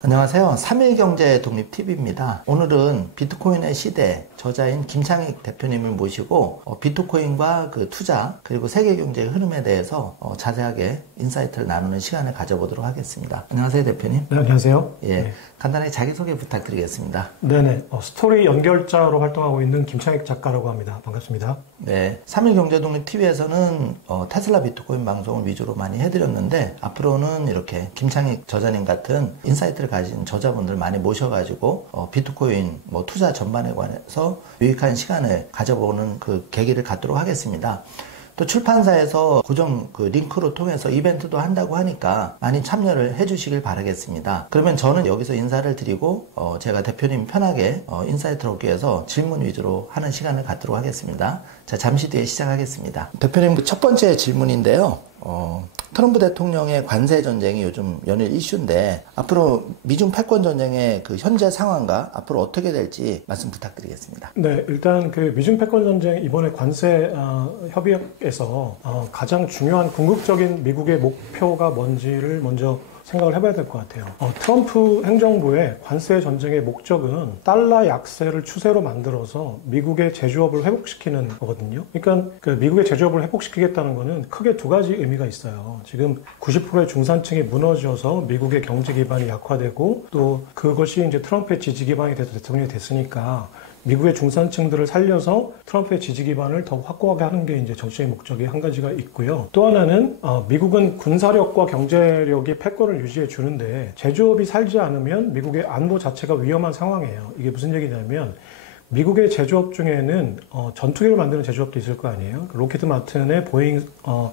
안녕하세요. 3일경제 독립TV입니다. 오늘은 비트코인의 시대 저자인 김창익 대표님을 모시고 비트코인과 그 투자 그리고 세계경제의 흐름에 대해서 자세하게 인사이트를 나누는 시간을 가져보도록 하겠습니다. 안녕하세요, 대표님. 네, 안녕하세요. 예, 네. 간단하게 자기소개 부탁드리겠습니다. 네네. 스토리 연결자로 활동하고 있는 김창익 작가라고 합니다. 반갑습니다. 네, 3일경제 독립TV에서는 테슬라 비트코인 방송을 위주로 많이 해드렸는데 앞으로는 이렇게 김창익 저자님 같은 인사이트를 가진 저자분들 많이 모셔가지고 비트코인 투자 전반에 관해서 유익한 시간을 가져보는 그 계기를 갖도록 하겠습니다. 또 출판사에서 고정 그 링크로 통해서 이벤트도 한다고 하니까 많이 참여를 해주시길 바라겠습니다. 그러면 저는 여기서 인사를 드리고 제가 대표님 편하게 인사이트를 얻기 위해서 질문 위주로 하는 시간을 갖도록 하겠습니다. 자, 잠시 뒤에 시작하겠습니다. 대표님 첫 번째 질문인데요. 트럼프 대통령의 관세 전쟁이 요즘 연일 이슈인데 앞으로 미중 패권 전쟁의 그 현재 상황과 앞으로 어떻게 될지 말씀 부탁드리겠습니다. 네, 일단 그 미중 패권 전쟁 이번에 관세 협약에서 가장 중요한 궁극적인 미국의 목표가 뭔지를 먼저 생각을 해봐야 될 것 같아요. 트럼프 행정부의 관세 전쟁의 목적은 달러 약세를 추세로 만들어서 미국의 제조업을 회복시키는 거거든요. 그러니까 그 미국의 제조업을 회복시키겠다는 거는 크게 두 가지 의미가 있어요. 지금 90%의 중산층이 무너져서 미국의 경제 기반이 약화되고 또 그것이 이제 트럼프의 지지 기반이 돼서 대통령이 됐으니까 미국의 중산층들을 살려서 트럼프의 지지 기반을 더욱 확고하게 하는 게 이제 정치적인 목적이 한 가지가 있고요. 또 하나는 미국은 군사력과 경제력이 패권을 유지해 주는데 제조업이 살지 않으면 미국의 안보 자체가 위험한 상황이에요. 이게 무슨 얘기냐면 미국의 제조업 중에는 전투기를 만드는 제조업도 있을 거 아니에요. 로키드 마틴의 보잉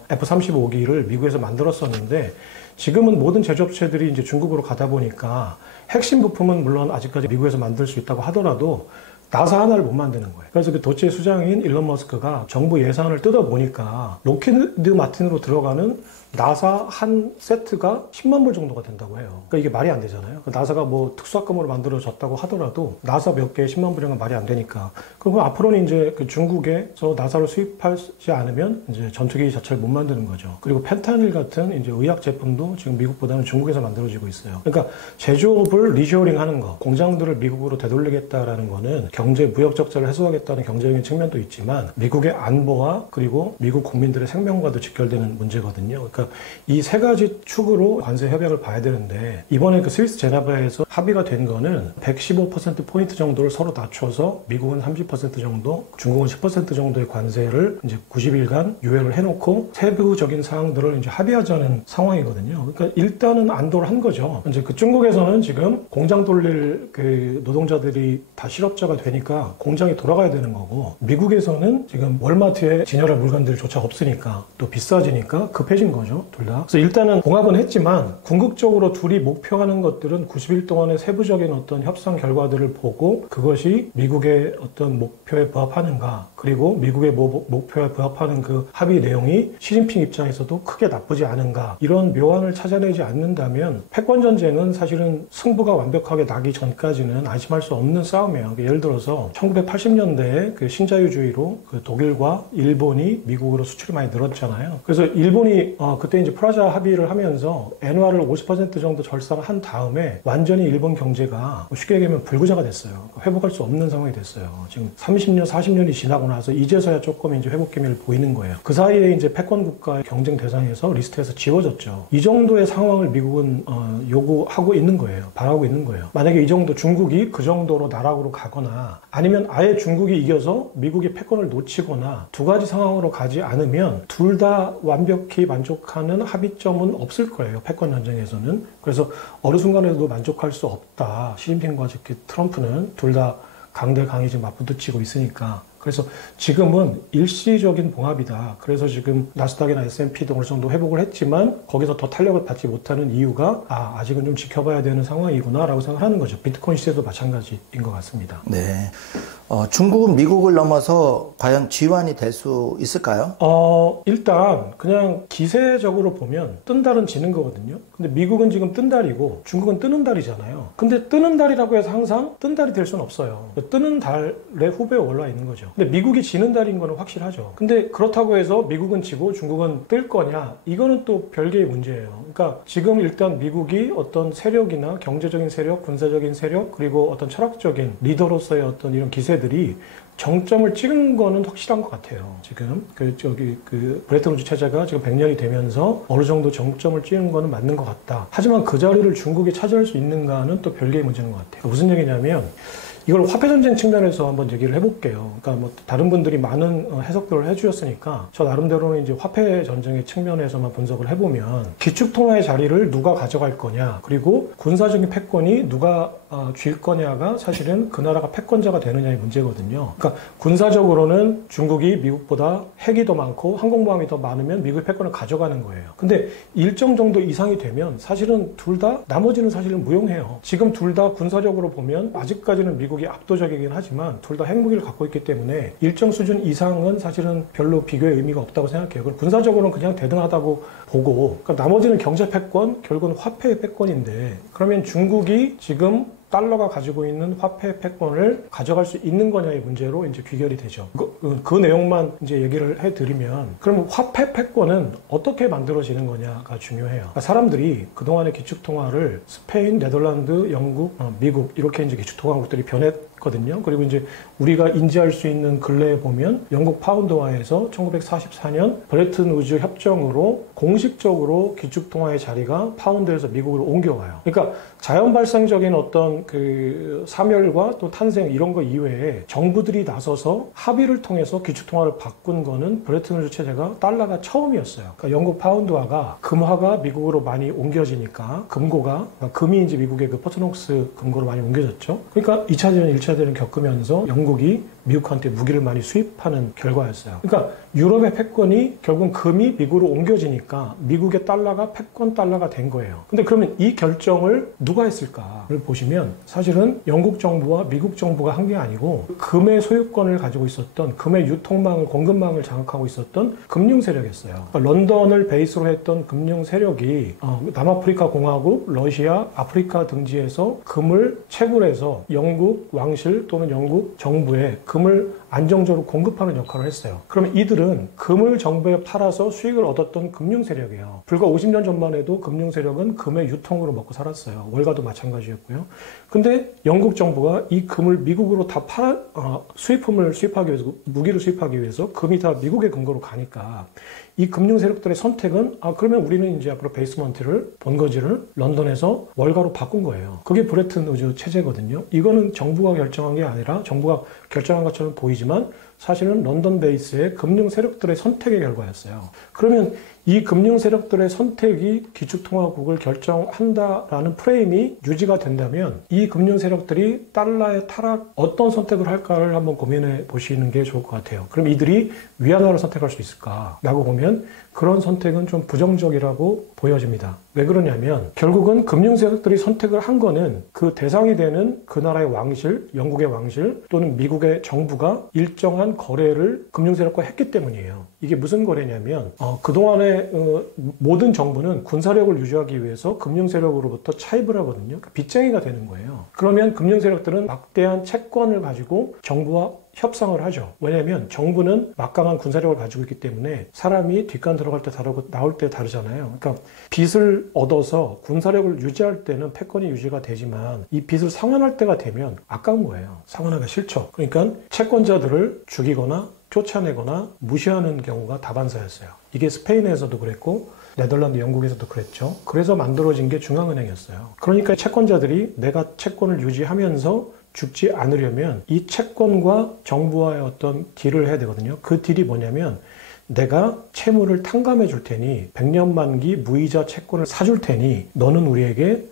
F-35기를 미국에서 만들었었는데 지금은 모든 제조업체들이 이제 중국으로 가다 보니까 핵심 부품은 물론 아직까지 미국에서 만들 수 있다고 하더라도 나사 하나를 못 만드는 거예요. 그래서 그 도체 수장인 일론 머스크가 정부 예산을 뜯어보니까 로키드 마틴으로 들어가는 나사 한 세트가 10만 불 정도가 된다고 해요. 그러니까 이게 말이 안 되잖아요. 나사가 뭐 특수학금으로 만들어졌다고 하더라도 나사 몇 개에 10만 불이면 말이 안 되니까. 그리고 앞으로는 이제 그 중국에서 나사를 수입하지 않으면 이제 전투기 자체를 못 만드는 거죠. 그리고 펜타닐 같은 이제 의약 제품도 지금 미국보다는 중국에서 만들어지고 있어요. 그러니까 제조업을 리쇼링 하는 거, 공장들을 미국으로 되돌리겠다라는 거는 경제 무역 적자를 해소하겠다는 경제적인 측면도 있지만 미국의 안보와 그리고 미국 국민들의 생명과도 직결되는 문제거든요. 그러니까 이 세 가지 축으로 관세 협약을 봐야 되는데 이번에 그 스위스 제네바에서 합의가 된 거는 115% 정도를 서로 낮춰서 미국은 30% 정도, 중국은 10% 정도의 관세를 이제 90일간 유예를 해놓고 세부적인 사항들을 이제 합의하자는 상황이거든요. 그러니까 일단은 안도를 한 거죠. 이제 그 중국에서는 지금 공장 돌릴 그 노동자들이 다 실업자가 되니까 공장이 돌아가야 되는 거고 미국에서는 지금 월마트에 진열할 물건들조차 없으니까 또 비싸지니까 급해진 거죠. 둘 다. 그래서 일단은 봉합은 했지만 궁극적으로 둘이 목표하는 것들은 90일 동안의 세부적인 어떤 협상 결과들을 보고 그것이 미국의 어떤 목표에 부합하는가 그리고 미국의 목표에 부합하는 그 합의 내용이 시진핑 입장에서도 크게 나쁘지 않은가 이런 묘안을 찾아내지 않는다면 패권 전쟁은 사실은 승부가 완벽하게 나기 전까지는 안심할 수 없는 싸움이에요. 예를 들어서 1980년대에 그 신자유주의로 그 독일과 일본이 미국으로 수출이 많이 늘었잖아요. 그래서 일본이 그때 이제 프라자 합의를 하면서 엔화를 50% 정도 절상한 다음에 완전히 일본 경제가 쉽게 얘기하면 불구자가 됐어요. 회복할 수 없는 상황이 됐어요. 지금 30년, 40년이 지나고 나서 이제서야 조금 이제 회복 기미를 보이는 거예요. 그 사이에 이제 패권 국가의 경쟁 대상에서 리스트에서 지워졌죠. 이 정도의 상황을 미국은 요구하고 있는 거예요. 바라고 있는 거예요. 만약에 이 정도 중국이 그 정도로 나락으로 가거나 아니면 아예 중국이 이겨서 미국이 패권을 놓치거나 두 가지 상황으로 가지 않으면 둘 다 완벽히 만족하는 합의점은 없을 거예요. 패권 전쟁에서는. 그래서 어느 순간에도 만족할 수 없다. 시진핑과 특히 트럼프는 둘 다 강대강이 지금 맞부딪히고 있으니까. 그래서 지금은 일시적인 봉합이다. 그래서 지금 나스닥이나 S&P도 어느 정도 회복을 했지만 거기서 더 탄력을 받지 못하는 이유가 아직은 좀 지켜봐야 되는 상황이구나 라고 생각하는 거죠. 비트코인 시세도 마찬가지인 것 같습니다. 네. 중국은 미국을 넘어서 과연 G1이 될 수 있을까요? 일단 그냥 기세적으로 보면 뜬 달은 지는 거거든요. 근데 미국은 지금 뜬 달이고 중국은 뜨는 달이잖아요. 근데 뜨는 달이라고 해서 항상 뜬 달이 될 수는 없어요. 뜨는 달의 후배에 올라 있는 거죠. 근데 미국이 지는 달인 거는 확실하죠. 근데 그렇다고 해서 미국은 지고 중국은 뜰 거냐? 이거는 또 별개의 문제예요. 그러니까 지금 일단 미국이 어떤 세력이나 경제적인 세력, 군사적인 세력, 그리고 어떤 철학적인 리더로서의 어떤 이런 기세들이 정점을 찍은 거는 확실한 것 같아요. 지금 브레튼 우즈 체제가 지금 100년이 되면서 어느 정도 정점을 찍은 거는 맞는 것 같다. 하지만 그 자리를 중국이 차지할 수 있는가는 또 별개의 문제인 것 같아요. 무슨 얘기냐면 이걸 화폐전쟁 측면에서 한번 얘기를 해볼게요. 그러니까 뭐 다른 분들이 많은 해석들을 해주셨으니까 저 나름대로는 이제 화폐전쟁의 측면에서만 분석을 해보면 기축통화의 자리를 누가 가져갈 거냐, 그리고 군사적인 패권이 누가 쥘 거냐가 사실은 그 나라가 패권자가 되느냐의 문제거든요. 그러니까 군사적으로는 중국이 미국보다 핵이 더 많고 항공모함이 더 많으면 미국의 패권을 가져가는 거예요. 근데 일정 정도 이상이 되면 사실은 둘 다 나머지는 사실은 무용해요. 지금 둘 다 군사적으로 보면 아직까지는 미국이 압도적이긴 하지만 둘 다 핵무기를 갖고 있기 때문에 일정 수준 이상은 사실은 별로 비교의 의미가 없다고 생각해요. 그리고 군사적으로는 그냥 대등하다고 보고, 그러니까 나머지는 경제 패권, 결국은 화폐의 패권인데, 그러면 중국이 지금 달러가 가지고 있는 화폐 패권을 가져갈 수 있는 거냐의 문제로 이제 귀결이 되죠. 그 내용만 이제 얘기를 해드리면, 그럼 화폐 패권은 어떻게 만들어지는 거냐가 중요해요. 그러니까 사람들이 그동안의 기축통화를 스페인, 네덜란드, 영국, 미국 이렇게 이제 기축통화국들이 변했거든요. 그리고 이제 우리가 인지할 수 있는 근래에 보면 영국 파운드화에서 1944년 브레튼 우즈 협정으로 공식적으로 기축통화의 자리가 파운드에서 미국으로 옮겨와요. 그러니까 자연 발생적인 어떤 그 사멸과 또 탄생 이런 거 이외에 정부들이 나서서 합의를 통해서 기축통화를 바꾼 거는 브레튼 우즈 체제가 달러가 처음이었어요. 그러니까 영국 파운드화가 금화가 미국으로 많이 옮겨지니까 금고가, 그러니까 금이 이제 미국의 그 포트녹스 금고로 많이 옮겨졌죠. 그러니까 2차 대전, 1차 대전 겪으면서 영국이 미국한테 무기를 많이 수입하는 결과였어요. 그러니까 유럽의 패권이 결국 금이 미국으로 옮겨지니까 미국의 달러가 패권 달러가 된 거예요. 근데 그러면 이 결정을 누가 했을까를 보시면 사실은 영국 정부와 미국 정부가 한 게 아니고 금의 소유권을 가지고 있었던, 금의 유통망을, 공급망을 장악하고 있었던 금융 세력이었어요. 그러니까 런던을 베이스로 했던 금융 세력이 남아프리카 공화국, 러시아, 아프리카 등지에서 금을 채굴해서 영국 왕실 또는 영국 정부에 금을 안정적으로 공급하는 역할을 했어요. 그러면 이들은 금을 정부에 팔아서 수익을 얻었던 금융 세력이에요. 불과 50년 전만 해도 금융 세력은 금의 유통으로 먹고 살았어요. 월가도 마찬가지였고요. 근데 영국 정부가 이 금을 미국으로 다 수입품을 수입하기 위해서, 무기를 수입하기 위해서 금이 다 미국의 금고로 가니까 이 금융 세력들의 선택은 그러면 우리는 이제 앞으로 베이스먼트를, 본거지를 런던에서 월가로 바꾼 거예요. 그게 브레튼 우즈 체제거든요. 이거는 정부가 결정한 게 아니라, 정부가 결정한 것처럼 보이지만 사실은 런던 베이스의 금융 세력들의 선택의 결과였어요. 그러면 이 금융 세력들의 선택이 기축통화국을 결정한다라는 프레임이 유지가 된다면 이 금융 세력들이 달러의 타락, 어떤 선택을 할까를 한번 고민해 보시는 게 좋을 것 같아요. 그럼 이들이 위안화를 선택할 수 있을까라고 보면 그런 선택은 좀 부정적이라고 보여집니다. 왜 그러냐면 결국은 금융 세력들이 선택을 한 거는 그 대상이 되는 그 나라의 왕실, 영국의 왕실 또는 미국의 정부가 일정한 거래를 금융 세력과 했기 때문이에요. 이게 무슨 거래냐면 그동안의 모든 정부는 군사력을 유지하기 위해서 금융 세력으로부터 차입을 하거든요. 그러니까 빚쟁이가 되는 거예요. 그러면 금융 세력들은 막대한 채권을 가지고 정부와 협상을 하죠. 왜냐하면 정부는 막강한 군사력을 가지고 있기 때문에 사람이 뒷간 들어갈 때 다르고 나올 때 다르잖아요. 그러니까 빚을 얻어서 군사력을 유지할 때는 패권이 유지가 되지만 이 빚을 상환할 때가 되면 아까운 거예요. 상환하기가 싫죠. 그러니까 채권자들을 죽이거나 쫓아내거나 무시하는 경우가 다반사였어요. 이게 스페인에서도 그랬고 네덜란드, 영국에서도 그랬죠. 그래서 만들어진 게 중앙은행이었어요. 그러니까 채권자들이 내가 채권을 유지하면서 죽지 않으려면 이 채권과 정부와의 어떤 딜을 해야 되거든요. 그 딜이 뭐냐면 내가 채무를 탕감해 줄 테니 100년 만기 무이자 채권을 사줄 테니 너는 우리에게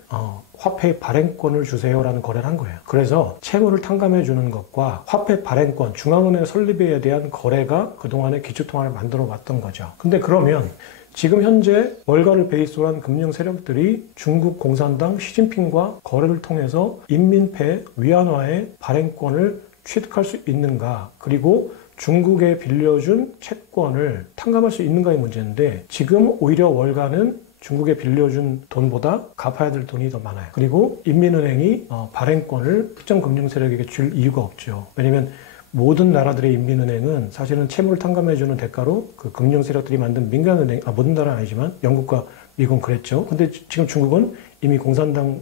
화폐 발행권을 주세요라는 거래를 한 거예요. 그래서 채무를 탕감해 주는 것과 화폐 발행권, 중앙은행 설립에 대한 거래가 그동안의 기축통화를 만들어 왔던 거죠. 근데 그러면 지금 현재 월가를 베이스로 한 금융 세력들이 중국 공산당 시진핑과 거래를 통해서 인민폐, 위안화의 발행권을 취득할 수 있는가, 그리고 중국에 빌려준 채권을 탕감할 수 있는가의 문제인데 지금 오히려 월가는 중국에 빌려준 돈보다 갚아야 될 돈이 더 많아요. 그리고 인민은행이 발행권을 특정 금융 세력에게 줄 이유가 없죠. 왜냐하면 모든 나라들의 인민은행은 사실은 채무를 탕감해주는 대가로 그 금융 세력들이 만든 민간은행, 모든 나라는 아니지만 영국과 미국은 그랬죠. 근데 지금 중국은 이미 공산당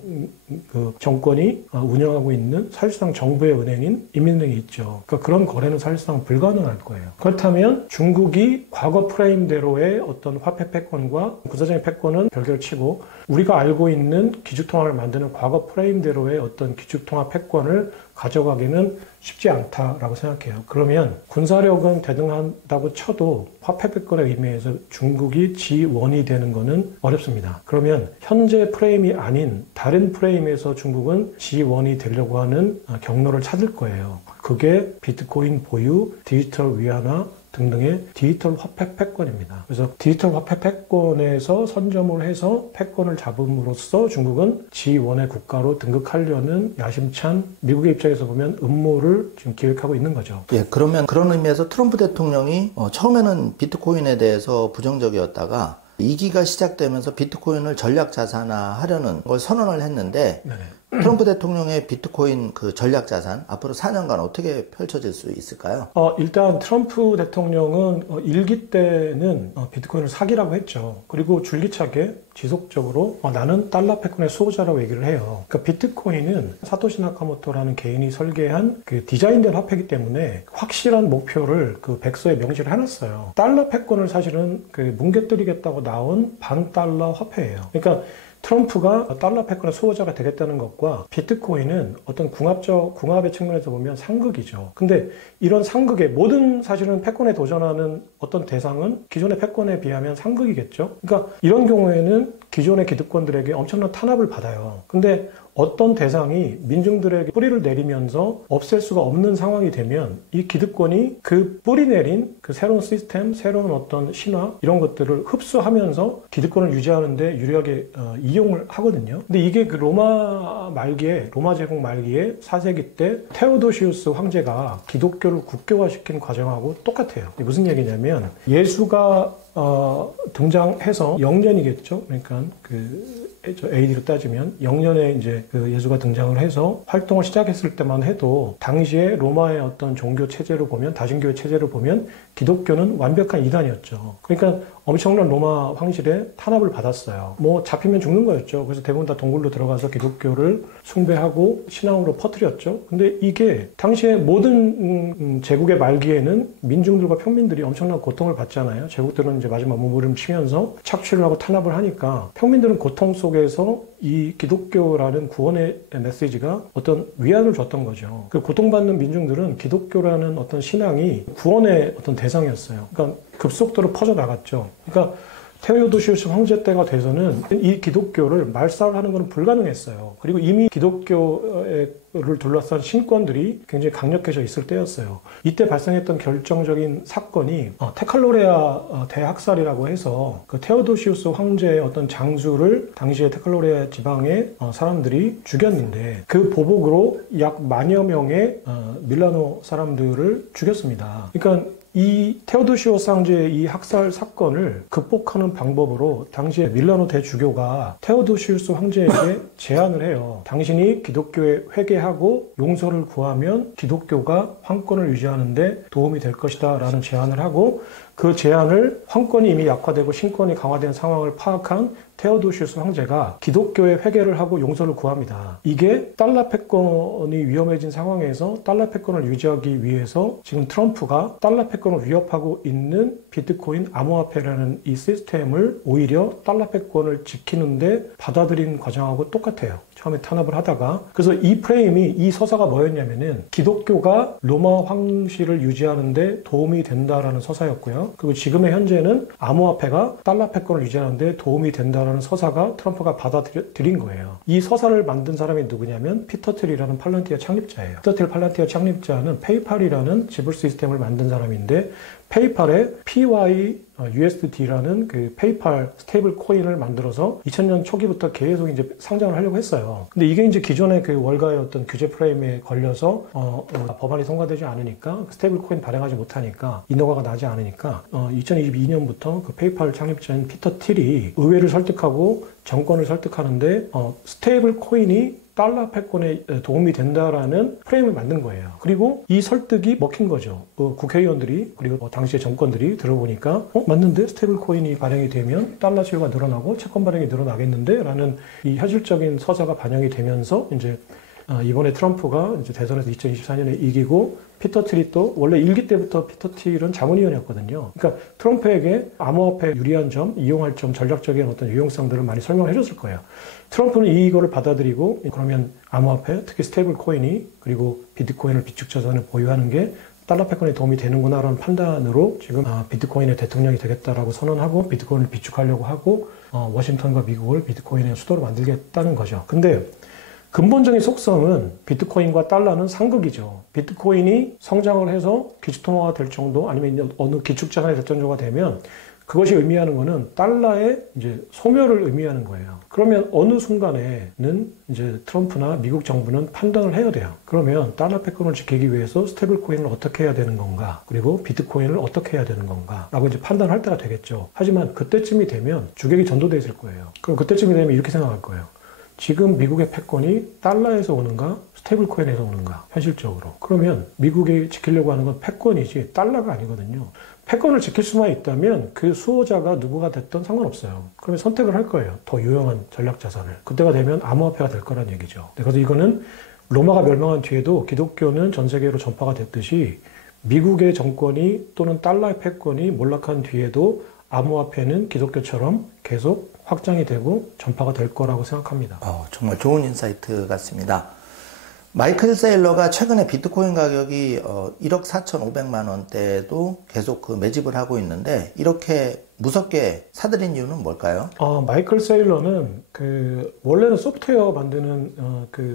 그 정권이 운영하고 있는 사실상 정부의 은행인 인민은행이 있죠. 그러니까 그런 거래는 사실상 불가능할 거예요. 그렇다면 중국이 과거 프레임대로의 어떤 화폐 패권과 군사적인 패권은 별개를 치고 우리가 알고 있는 기축통화를 만드는 과거 프레임대로의 어떤 기축통화 패권을 가져가기는 쉽지 않다라고 생각해요. 그러면 군사력은 대등한다고 쳐도 화폐 패권의 의미에서 중국이 지원이 되는 것은 어렵습니다. 그러면 현재 프레임이 아닌 다른 프레임에서 중국은 지원이 되려고 하는 경로를 찾을 거예요. 그게 비트코인 보유, 디지털 위안화 등등의 디지털 화폐 패권입니다. 그래서 디지털 화폐 패권에서 선점을 해서 패권을 잡음으로써 중국은 G1의 국가로 등극하려는 야심찬 미국의 입장에서 보면 음모를 지금 기획하고 있는 거죠. 예, 그러면 그런 의미에서 트럼프 대통령이 처음에는 비트코인에 대해서 부정적이었다가 2기가 시작되면서 비트코인을 전략 자산화하려는 걸 선언을 했는데 네네. 트럼프 대통령의 비트코인 그 전략 자산 앞으로 4년간 어떻게 펼쳐질 수 있을까요? 일단 트럼프 대통령은 1기 때는 비트코인을 사기라고 했죠. 그리고 줄기차게 지속적으로 나는 달러 패권의 수호자라고 얘기를 해요. 그러니까 비트코인은 사토시 나카모토라는 개인이 설계한 그 디자인된 화폐이기 때문에 확실한 목표를 그 백서에 명시를 해놨어요. 달러 패권을 사실은 그 뭉개뜨리겠다고 나온 반달러 화폐예요. 그러니까 트럼프가 달러 패권의 수호자가 되겠다는 것과 비트코인은 어떤 궁합의 측면에서 보면 상극이죠. 근데 이런 상극의 모든 사실은 패권에 도전하는 어떤 대상은 기존의 패권에 비하면 상극이겠죠. 그러니까 이런 경우에는 기존의 기득권들에게 엄청난 탄압을 받아요. 근데 어떤 대상이 민중들에게 뿌리를 내리면서 없앨 수가 없는 상황이 되면 이 기득권이 그 뿌리 내린 그 새로운 시스템, 새로운 어떤 신화 이런 것들을 흡수하면서 기득권을 유지하는데 유리하게 이용을 하거든요. 근데 이게 그 로마 제국 말기에 4세기 때 테오도시우스 황제가 기독교를 국교화시킨 과정하고 똑같아요. 무슨 얘기냐면 예수가 등장해서 영년이겠죠. 그러니까 AD로 따지면 영년에 이제 그 예수가 등장을 해서 활동을 시작했을 때만 해도 당시에 로마의 어떤 종교 체제로 보면 다신교의 체제로 보면 기독교는 완벽한 이단이었죠. 그러니까 엄청난 로마 황실에 탄압을 받았어요. 뭐 잡히면 죽는 거였죠. 그래서 대부분 다 동굴로 들어가서 기독교를 숭배하고 신앙으로 퍼뜨렸죠. 근데 이게 당시에 모든 제국의 말기에는 민중들과 평민들이 엄청난 고통을 받잖아요. 제국들은 이제 마지막 몸부림치면서 착취를 하고 탄압을 하니까 평민들은 고통 속에서 이 기독교라는 구원의 메시지가 어떤 위안을 줬던 거죠. 그 고통받는 민중들은 기독교라는 어떤 신앙이 구원의 어떤 대상이었어요. 그러니까 급속도로 퍼져나갔죠. 그러니까 테오도시우스 황제 때가 돼서는 이 기독교를 말살하는 것은 불가능했어요. 그리고 이미 기독교를 둘러싼 신권들이 굉장히 강력해져 있을 때였어요. 이때 발생했던 결정적인 사건이 테칼로레아 대학살이라고 해서 그 테오도시우스 황제의 어떤 장수를 당시에 테칼로레아 지방의 사람들이 죽였는데 그 보복으로 약 10,000여 명의 밀라노 사람들을 죽였습니다. 그러니까 이 테오도시우스 황제의 이 학살 사건을 극복하는 방법으로 당시에 밀라노 대주교가 테오도시우스 황제에게 제안을 해요. 당신이 기독교에 회개하고 용서를 구하면 기독교가 황권을 유지하는데 도움이 될 것이다 라는 제안을 하고 그 제안을 황권이 이미 약화되고 신권이 강화된 상황을 파악한 테오도시우스 황제가 기독교의 회개를 하고 용서를 구합니다. 이게 달러 패권이 위험해진 상황에서 달러 패권을 유지하기 위해서 지금 트럼프가 달러 패권을 위협하고 있는 비트코인 암호화폐라는 이 시스템을 오히려 달러 패권을 지키는데 받아들인 과정하고 똑같아요. 처음에 탄압을 하다가. 그래서 이 프레임이, 이 서사가 뭐였냐면은 기독교가 로마 황실을 유지하는데 도움이 된다라는 서사였고요. 그리고 지금의 현재는 암호화폐가 달러 패권을 유지하는데 도움이 된다라는 서사가 트럼프가 받아들인 거예요. 이 서사를 만든 사람이 누구냐면 피터 틸이라는 팔란티어 창립자예요. 피터 틸 팔란티어 창립자는 페이팔이라는 지불 시스템을 만든 사람인데 페이팔에 PYUSD라는 그 페이팔 스테이블 코인을 만들어서 2000년 초기부터 계속 이제 상장을 하려고 했어요. 근데 이게 이제 기존의 그 월가의 어떤 규제 프레임에 걸려서 법안이 통과되지 않으니까 스테이블 코인 발행하지 못하니까 인허가가 나지 않으니까 2022년부터 그 페이팔 창립자인 피터 틸이 의회를 설득하고 정권을 설득하는데 스테이블 코인이 달러 패권에 도움이 된다라는 프레임을 만든 거예요. 그리고 이 설득이 먹힌 거죠. 국회의원들이 그리고 당시의 정권들이 들어보니까 맞는데 스테이블 코인이 발행이 되면 달러 수요가 늘어나고 채권 발행이 늘어나겠는데 라는 이 현실적인 서사가 반영이 되면서 이제 이번에 트럼프가 이제 대선에서 2024년에 이기고 피터 틸이 원래 일기 때부터 피터 틸은 자문위원이었거든요. 그러니까 트럼프에게 암호화폐 유리한 점, 이용할 점, 전략적인 어떤 유용성들을 많이 설명을 해줬을 거예요. 트럼프는 이거를 받아들이고 그러면 암호화폐, 특히 스테이블 코인이 그리고 비트코인을 비축자산을 보유하는 게 달러 패권에 도움이 되는구나라는 판단으로 지금 비트코인의 대통령이 되겠다라고 선언하고 비트코인을 비축하려고 하고 워싱턴과 미국을 비트코인의 수도로 만들겠다는 거죠. 근데 근본적인 속성은 비트코인과 달러는 상극이죠. 비트코인이 성장을 해서 기축통화가 될 정도 아니면 어느 기축자산이 될 정도가 되면 그것이 의미하는 거는 달러의 이제 소멸을 의미하는 거예요. 그러면 어느 순간에는 이제 트럼프나 미국 정부는 판단을 해야 돼요. 그러면 달러 패권을 지키기 위해서 스테이블 코인을 어떻게 해야 되는 건가? 그리고 비트코인을 어떻게 해야 되는 건가? 라고 이제 판단을 할 때가 되겠죠. 하지만 그때쯤이 되면 주객이 전도되어 있을 거예요. 그럼 그때쯤이 되면 이렇게 생각할 거예요. 지금 미국의 패권이 달러에서 오는가 스테이블 코인에서 오는가 현실적으로. 그러면 미국이 지키려고 하는 건 패권이지 달러가 아니거든요. 패권을 지킬 수만 있다면 그 수호자가 누구가 됐든 상관없어요. 그러면 선택을 할 거예요. 더 유용한 전략 자산을. 그때가 되면 암호화폐가 될 거란 얘기죠. 그래서 이거는 로마가 멸망한 뒤에도 기독교는 전 세계로 전파가 됐듯이 미국의 정권이 또는 달러의 패권이 몰락한 뒤에도 암호화폐는 기독교처럼 계속 확장이 되고 전파가 될 거라고 생각합니다. 정말 좋은 인사이트 같습니다. 마이클 세일러가 최근에 비트코인 가격이 1억 4,500만 원대도 계속 매집을 하고 있는데 이렇게 무섭게 사들인 이유는 뭘까요? 마이클 세일러는 원래는 소프트웨어 만드는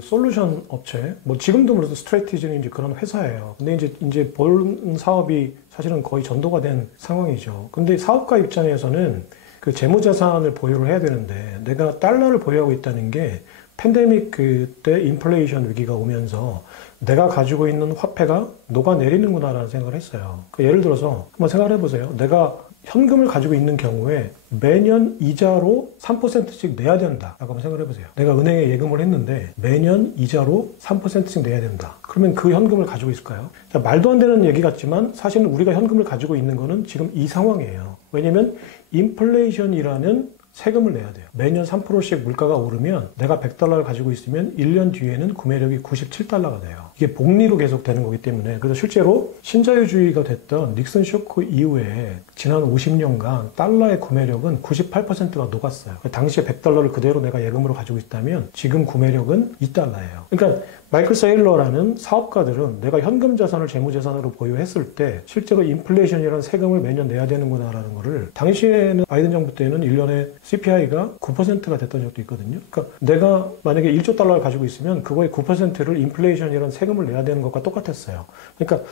솔루션 업체, 뭐 지금도 물론 스트래티지는 이제 그런 회사예요. 근데 이제 본 사업이 사실은 거의 전도가 된 상황이죠. 근데 사업가 입장에서는 그 재무자산을 보유를 해야 되는데 내가 달러를 보유하고 있다는 게 팬데믹 그때 인플레이션 위기가 오면서 내가 가지고 있는 화폐가 녹아내리는구나라는 생각을 했어요. 예를 들어서 한번 생각을 해보세요. 내가 현금을 가지고 있는 경우에 매년 이자로 3%씩 내야 된다라고 한번 생각을 해보세요. 내가 은행에 예금을 했는데 매년 이자로 3%씩 내야 된다. 그러면 그 현금을 가지고 있을까요? 자, 말도 안 되는 얘기 같지만 사실은 우리가 현금을 가지고 있는 거는 지금 이 상황이에요. 왜냐면 인플레이션이라는 세금을 내야 돼요. 매년 3%씩 물가가 오르면 내가 100달러를 가지고 있으면 1년 뒤에는 구매력이 97달러가 돼요. 이게 복리로 계속 되는 거기 때문에 그래서 실제로 신자유주의가 됐던 닉슨 쇼크 이후에 지난 50년간 달러의 구매력은 98%가 녹았어요. 당시에 100달러를 그대로 내가 예금으로 가지고 있다면 지금 구매력은 2달러예요. 그러니까 마이클 세일러라는 사업가들은 내가 현금 자산을 재무자산으로 보유했을 때 실제로 인플레이션이라는 세금을 매년 내야 되는구나라는 거를 당시에는 바이든 정부 때는 1년에 CPI가 9%가 됐던 적도 있거든요. 그러니까 내가 만약에 1조 달러를 가지고 있으면 그거의 9%를 인플레이션이라는 세금을 내야 되는 것과 똑같았어요. 그러니까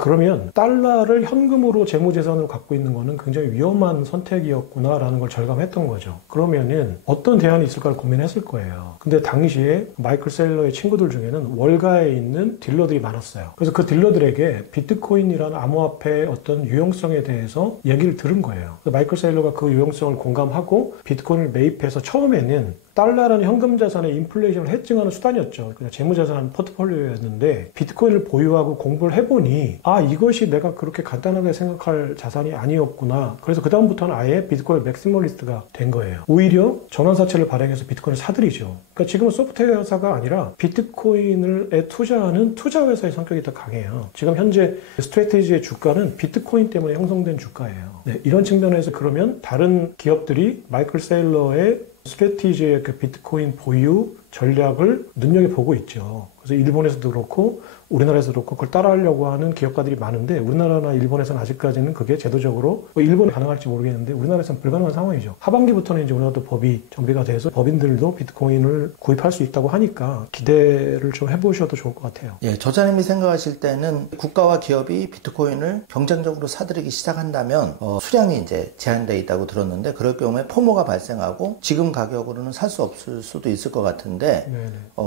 그러면 달러를 현금으로 재무자산으로 갖고 있는 거는 굉장히 위험한 선택이었구나라는 걸 절감했던 거죠. 그러면은 어떤 대안이 있을까를 고민했을 거예요. 근데 당시에 마이클 세일러의 친구들 중에는 월가에 있는 딜러들이 많았어요. 그래서 그 딜러들에게 비트코인이라는 암호화폐의 어떤 유용성에 대해서 얘기를 들은 거예요. 마이클 세일러가 그 유용성을 공감하고 비트코인을 매입해서 처음에는 달러라는 현금 자산의 인플레이션을 해칭하는 수단이었죠. 그냥 재무자산 포트폴리오였는데 비트코인을 보유하고 공부를 해보니 이것이 내가 그렇게 간단하게 생각할 자산이 아니었구나. 그래서 그 다음부터는 아예 비트코인 맥시멀리스트가 된 거예요. 오히려 전환사채를 발행해서 비트코인을 사들이죠. 그러니까 지금은 소프트웨어 회사가 아니라 비트코인에 투자하는 투자회사의 성격이 더 강해요. 지금 현재 스트래티지의 주가는 비트코인 때문에 형성된 주가예요. 네, 이런 측면에서 그러면 다른 기업들이 마이클 세일러의 스트래티지의 그 비트코인 보유 전략을 눈여겨보고 있죠. 그래서 일본에서도 그렇고 우리나라에서도 그렇고 그걸 따라하려고 하는 기업가들이 많은데 우리나라나 일본에서는 아직까지는 그게 제도적으로 일본에 가능할지 모르겠는데 우리나라에서는 불가능한 상황이죠. 하반기부터는 이제 우리나라도 법이 정비가 돼서 법인들도 비트코인을 구입할 수 있다고 하니까 기대를 좀 해보셔도 좋을 것 같아요. 예, 저자님이 생각하실 때는 국가와 기업이 비트코인을 경쟁적으로 사들이기 시작한다면 수량이 이제 제한되어 있다고 들었는데 그럴 경우에 포모가 발생하고 지금 가격으로는 살 수 없을 수도 있을 것 같은데 있는데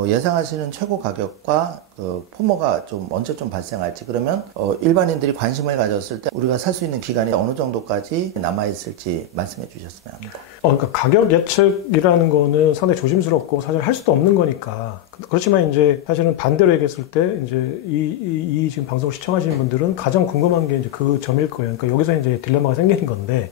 예상하시는 최고 가격과 포모가 좀 언제 좀 발생할지, 그러면 일반인들이 관심을 가졌을 때 우리가 살 수 있는 기간이 어느 정도까지 남아있을지 말씀해 주셨으면 합니다. 그러니까 가격 예측이라는 거는 상당히 조심스럽고 사실 할 수도 없는 거니까. 그렇지만 이제 사실은 반대로 얘기했을 때 이제 이 지금 방송을 시청하시는 분들은 가장 궁금한 게 이제 그 점일 거예요. 그러니까 여기서 이제 딜레마가 생기는 건데,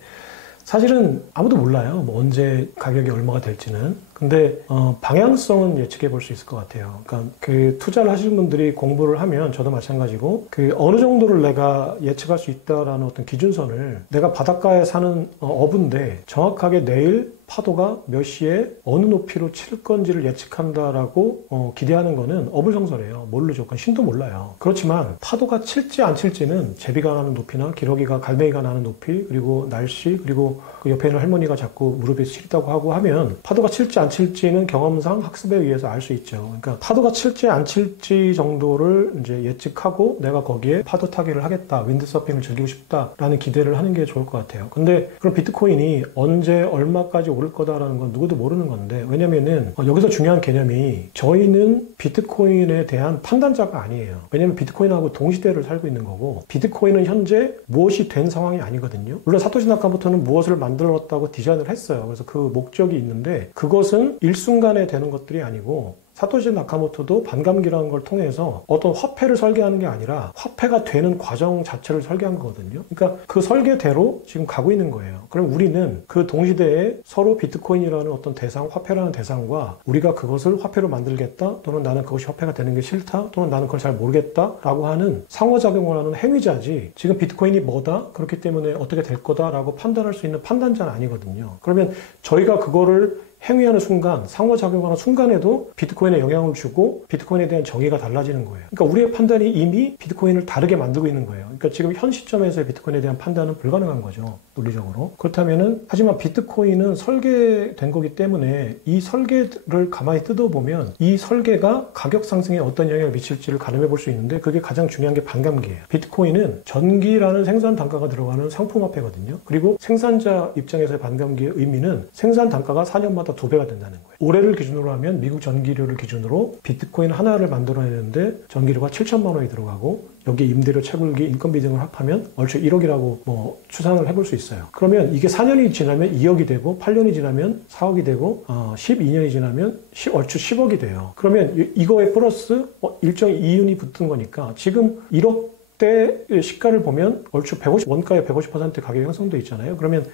사실은 아무도 몰라요. 뭐 언제 가격이 얼마가 될지는. 근데 방향성은 예측해 볼 수 있을 것 같아요. 그러니까 그 투자를 하시는 분들이 공부를 하면 저도 마찬가지고, 그 어느 정도를 내가 예측할 수 있다라는 어떤 기준선을, 내가 바닷가에 사는 어부인데 정확하게 내일 파도가 몇 시에 어느 높이로 칠 건지를 예측한다라고 기대하는 거는 어불성설이에요. 모르죠. 그건 신도 몰라요. 그렇지만 파도가 칠지 안 칠지는 제비가 나는 높이나 기러기가 갈매기가 나는 높이, 그리고 날씨, 그리고 그 옆에 있는 할머니가 자꾸 무릎에 치리다고 하고 하면 파도가 칠지 안 칠지는 경험상 학습에 의해서 알 수 있죠. 그러니까 파도가 칠지 안 칠지 정도를 이제 예측하고 내가 거기에 파도 타기를 하겠다, 윈드서핑을 즐기고 싶다라는 기대를 하는 게 좋을 것 같아요. 근데 그럼 비트코인이 언제 얼마까지 오를 거다라는 건 누구도 모르는 건데, 왜냐면은 여기서 중요한 개념이, 저희는 비트코인에 대한 판단자가 아니에요. 왜냐면 비트코인하고 동시대를 살고 있는 거고, 비트코인은 현재 무엇이 된 상황이 아니거든요. 물론 사토시 나카모토는 무엇을 만들었다고 디자인을 했어요. 그래서 그 목적이 있는데, 그것은 일순간에 되는 것들이 아니고, 사토시 나카모토도 반감기라는 걸 통해서 어떤 화폐를 설계하는 게 아니라 화폐가 되는 과정 자체를 설계한 거거든요. 그러니까 그 설계대로 지금 가고 있는 거예요. 그럼 우리는 그 동시대에 서로 비트코인이라는 어떤 대상, 화폐라는 대상과 우리가 그것을 화폐로 만들겠다, 또는 나는 그것이 화폐가 되는 게 싫다, 또는 나는 그걸 잘 모르겠다라고 하는 상호작용을 하는 행위자지, 지금 비트코인이 뭐다, 그렇기 때문에 어떻게 될 거다라고 판단할 수 있는 판단자는 아니거든요. 그러면 저희가 그거를 행위하는 순간, 상호작용하는 순간에도 비트코인에 영향을 주고 비트코인에 대한 정의가 달라지는 거예요. 그러니까 우리의 판단이 이미 비트코인을 다르게 만들고 있는 거예요. 그러니까 지금 현 시점에서의 비트코인에 대한 판단은 불가능한 거죠, 논리적으로. 그렇다면은, 하지만 비트코인은 설계된 거기 때문에 이 설계를 가만히 뜯어보면 이 설계가 가격 상승에 어떤 영향을 미칠지를 가늠해 볼 수 있는데, 그게 가장 중요한 게 반감기예요. 비트코인은 전기라는 생산 단가가 들어가는 상품화폐거든요. 그리고 생산자 입장에서의 반감기의 의미는 생산 단가가 4년마다 2배가 된다는 거예요. 올해를 기준으로 하면 미국 전기료를 기준으로 비트코인 하나를 만들어내는데 전기료가 7천만 원이 들어가고, 여기에 임대료, 채굴기, 인건비 등을 합하면 얼추 1억이라고 뭐 추산을 해볼 수 있어요. 그러면 이게 4년이 지나면 2억이 되고, 8년이 지나면 4억이 되고, 12년이 지나면 얼추 10억이 돼요. 그러면 이거에 플러스 일정 이윤이 붙은 거니까, 지금 1억 대 시가를 보면 얼추 150, 원가의 150% 가격이 형성돼 있잖아요. 그러면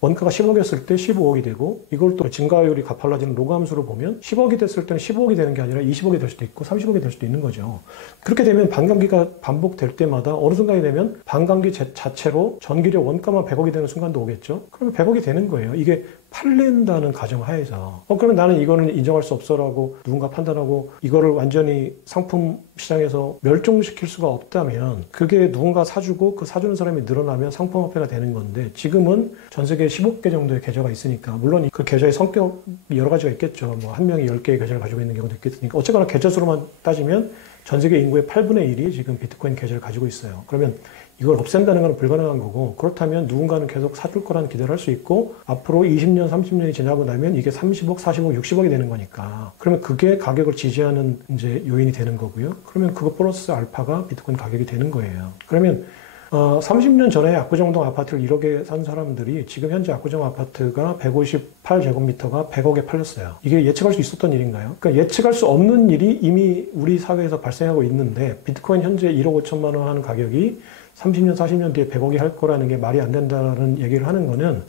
원가가 10억이었을 때 15억이 되고, 이걸 또 증가율이 가팔라지는 로그함수로 보면 10억이 됐을 때는 15억이 되는 게 아니라 20억이 될 수도 있고 30억이 될 수도 있는 거죠. 그렇게 되면 반감기가 반복될 때마다 어느 순간이 되면 반감기 자체로 전기료 원가만 100억이 되는 순간도 오겠죠. 그러면 100억이 되는 거예요. 이게 팔린다는 가정하에서. 그러면 나는 이거는 인정할 수 없어라고 누군가 판단하고 이거를 완전히 상품 시장에서 멸종시킬 수가 없다면, 그게 누군가 사주고 그 사주는 사람이 늘어나면 상품화폐가 되는 건데, 지금은 전 세계에 15개 정도의 계좌가 있으니까, 물론 그 계좌의 성격이 여러 가지가 있겠죠. 뭐 한 명이 10개의 계좌를 가지고 있는 경우도 있겠으니까, 어쨌거나 계좌 수로만 따지면 전 세계 인구의 8분의 1이 지금 비트코인 계좌를 가지고 있어요. 그러면 이걸 없앤다는 건 불가능한 거고, 그렇다면 누군가는 계속 사줄 거라는 기대를 할 수 있고, 앞으로 20년, 30년이 지나고 나면 이게 30억, 40억, 60억이 되는 거니까, 그러면 그게 가격을 지지하는 이제 요인이 되는 거고요. 그러면 그거 플러스 알파가 비트코인 가격이 되는 거예요. 그러면 30년 전에 압구정동 아파트를 1억에 산 사람들이 지금 현재 압구정 아파트가 158제곱미터가 100억에 팔렸어요. 이게 예측할 수 있었던 일인가요? 그러니까 예측할 수 없는 일이 이미 우리 사회에서 발생하고 있는데, 비트코인 현재 1억 5천만 원 하는 가격이 30년, 40년 뒤에 100억이 할 거라는 게 말이 안 된다는 얘기를 하는 거는,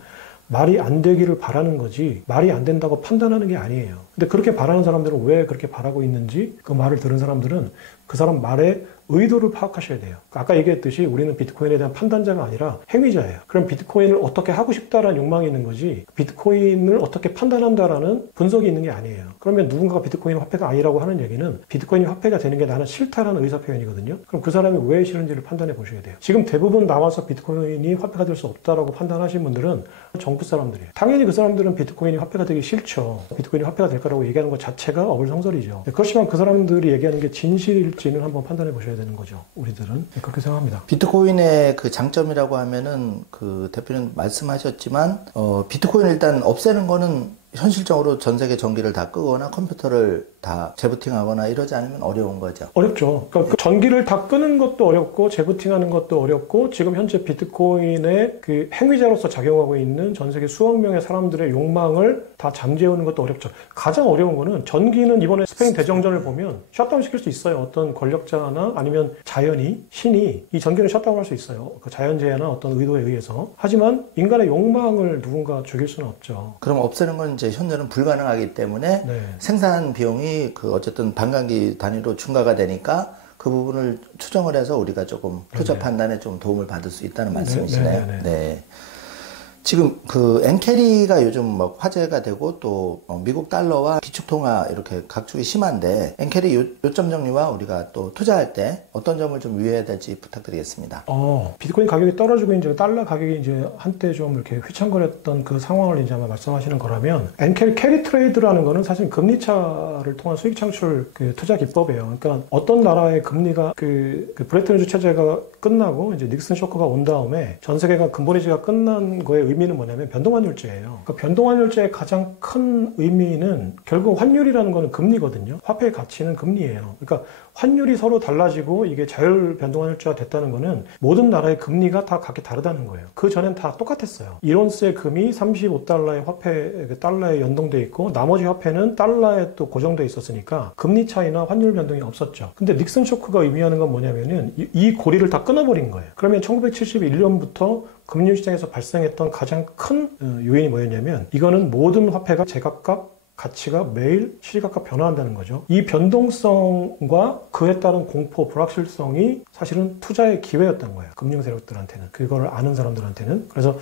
말이 안 되기를 바라는 거지 말이 안 된다고 판단하는 게 아니에요. 근데 그렇게 바라는 사람들은 왜 그렇게 바라고 있는지, 그 말을 들은 사람들은 그 사람 말에 의도를 파악하셔야 돼요. 아까 얘기했듯이 우리는 비트코인에 대한 판단자가 아니라 행위자예요. 그럼 비트코인을 어떻게 하고 싶다라는 욕망이 있는 거지, 비트코인을 어떻게 판단한다라는 분석이 있는 게 아니에요. 그러면 누군가가 비트코인 화폐가 아니라고 하는 얘기는 비트코인이 화폐가 되는 게 나는 싫다라는 의사표현이거든요. 그럼 그 사람이 왜 싫은지를 판단해 보셔야 돼요. 지금 대부분 나와서 비트코인이 화폐가 될 수 없다라고 판단하신 분들은 정부 사람들이에요. 당연히 그 사람들은 비트코인이 화폐가 되기 싫죠. 비트코인이 화폐가 될 거라고 얘기하는 것 자체가 어불성설이죠. 그렇지만 그 사람들이 얘기하는 게 진실일지는 한번 판단해 보셔야 되는 거죠. 우리들은 그렇게 생각합니다. 비트코인의 그 장점이라고 하면은, 그 대표님 말씀하셨지만 비트코인을 일단 없애는 거는 현실적으로 전 세계 전기를 다 끄거나 컴퓨터를 다 재부팅하거나 이러지 않으면 어려운 거죠. 어렵죠. 그러니까 그 전기를 다 끄는 것도 어렵고 재부팅하는 것도 어렵고 지금 현재 비트코인의 그 행위자로서 작용하고 있는 전 세계 수억 명의 사람들의 욕망을 다 잠재우는 것도 어렵죠. 가장 어려운 거는 전기는 이번에 스페인 대정전을 보면 셧다운 시킬 수 있어요. 어떤 권력자나 아니면 자연이 신이 이 전기를 셧다운할 수 있어요. 그 자연재해나 어떤 의도에 의해서. 하지만 인간의 욕망을 누군가 죽일 수는 없죠. 그럼 없애는 건 이제 현재는 불가능하기 때문에 네. 생산 비용이 그 어쨌든 반감기 단위로 증가가 되니까 그 부분을 추정을 해서 우리가 조금 표적 판단에 좀 도움을 받을 수 있다는 말씀이시네요. 네. 지금 그 엔캐리가 요즘 뭐 화제가 되고 또 미국 달러와 기축통화 이렇게 각축이 심한데 엔캐리 요점 정리와 우리가 또 투자할 때 어떤 점을 좀 유의해야 될지 부탁드리겠습니다. 비트코인 가격이 떨어지고 이제 달러 가격이 이제 한때 좀 이렇게 휘청거렸던 그 상황을 이제 아마 말씀하시는 거라면 엔캐리 캐리 트레이드라는 거는 사실 금리 차를 통한 수익 창출 그 투자 기법이에요. 그러니까 어떤 나라의 금리가 그 브레튼 우드 체제가 끝나고 이제 닉슨 쇼크가 온 다음에 전 세계가 근본위기가 끝난 거에 의미는 뭐냐면 변동환율제예요. 그러니까 변동환율제의 가장 큰 의미는 결국 환율이라는 거는 금리거든요. 화폐의 가치는 금리예요. 그러니까 환율이 서로 달라지고 이게 자율 변동환율제가 됐다는 거는 모든 나라의 금리가 다 각기 다르다는 거예요. 그 전엔 다 똑같았어요. 1온스의 금이 35달러의 화폐, 달러에 연동돼 있고 나머지 화폐는 달러에 또 고정돼 있었으니까 금리 차이나 환율 변동이 없었죠. 근데 닉슨 쇼크가 의미하는 건 뭐냐면은 이 고리를 다 끊어버린 거예요. 그러면 1971년부터 금융시장에서 발생했던 가장 큰 요인이 뭐였냐면 이거는 모든 화폐가 제각각 가치가 매일 시시각각 변화한다는 거죠. 이 변동성과 그에 따른 공포, 불확실성이 사실은 투자의 기회였던 거예요. 금융 세력들한테는. 그걸 아는 사람들한테는. 그래서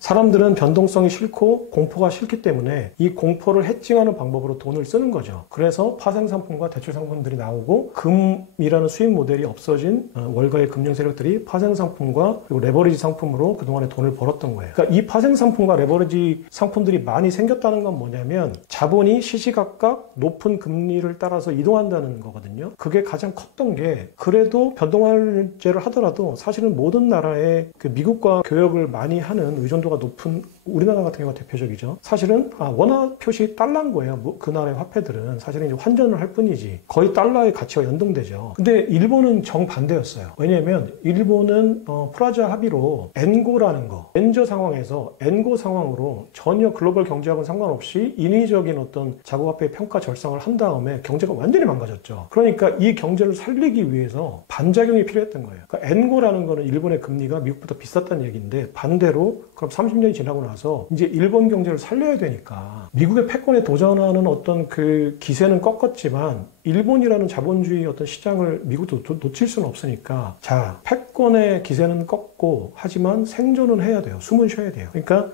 사람들은 변동성이 싫고 공포가 싫기 때문에 이 공포를 해칭하는 방법으로 돈을 쓰는 거죠. 그래서 파생상품과 대출상품들이 나오고 금이라는 수익 모델이 없어진 월가의 금융 세력들이 파생상품과 그리고 레버리지 상품으로 그동안에 돈을 벌었던 거예요. 그러니까 이 파생상품과 레버리지 상품들이 많이 생겼다는 건 뭐냐면 자본이 시시각각 높은 금리를 따라서 이동한다는 거거든요. 그게 가장 컸던 게 그래도 변동환율제를 하더라도 사실은 모든 나라의 그 미국과 교역을 많이 하는 의존도가 높은 우리나라 같은 경우가 대표적이죠. 사실은 원화 표시 달러인 거예요. 그 나라의 화폐들은 사실은 이제 환전을 할 뿐이지 거의 달러의 가치와 연동되죠. 근데 일본은 정반대였어요. 왜냐하면 일본은 프라자 합의로 엔고라는 거, 엔저 상황에서 엔고 상황으로 전혀 글로벌 경제하고는 상관없이 인위적인 어떤 자국화폐 평가 절상을 한 다음에 경제가 완전히 망가졌죠. 그러니까 이 경제를 살리기 위해서 반작용이 필요했던 거예요. 그러니까 엔고라는 거는 일본의 금리가 미국보다 비쌌다는 얘기인데 반대로 그럼 30년이 지나고 나서 이제 일본 경제를 살려야 되니까 미국의 패권에 도전하는 어떤 그 기세는 꺾었지만 일본이라는 자본주의 어떤 시장을 미국도 놓칠 수는 없으니까 자, 패권의 기세는 꺾고 하지만 생존은 해야 돼요. 숨은 쉬어야 돼요. 그러니까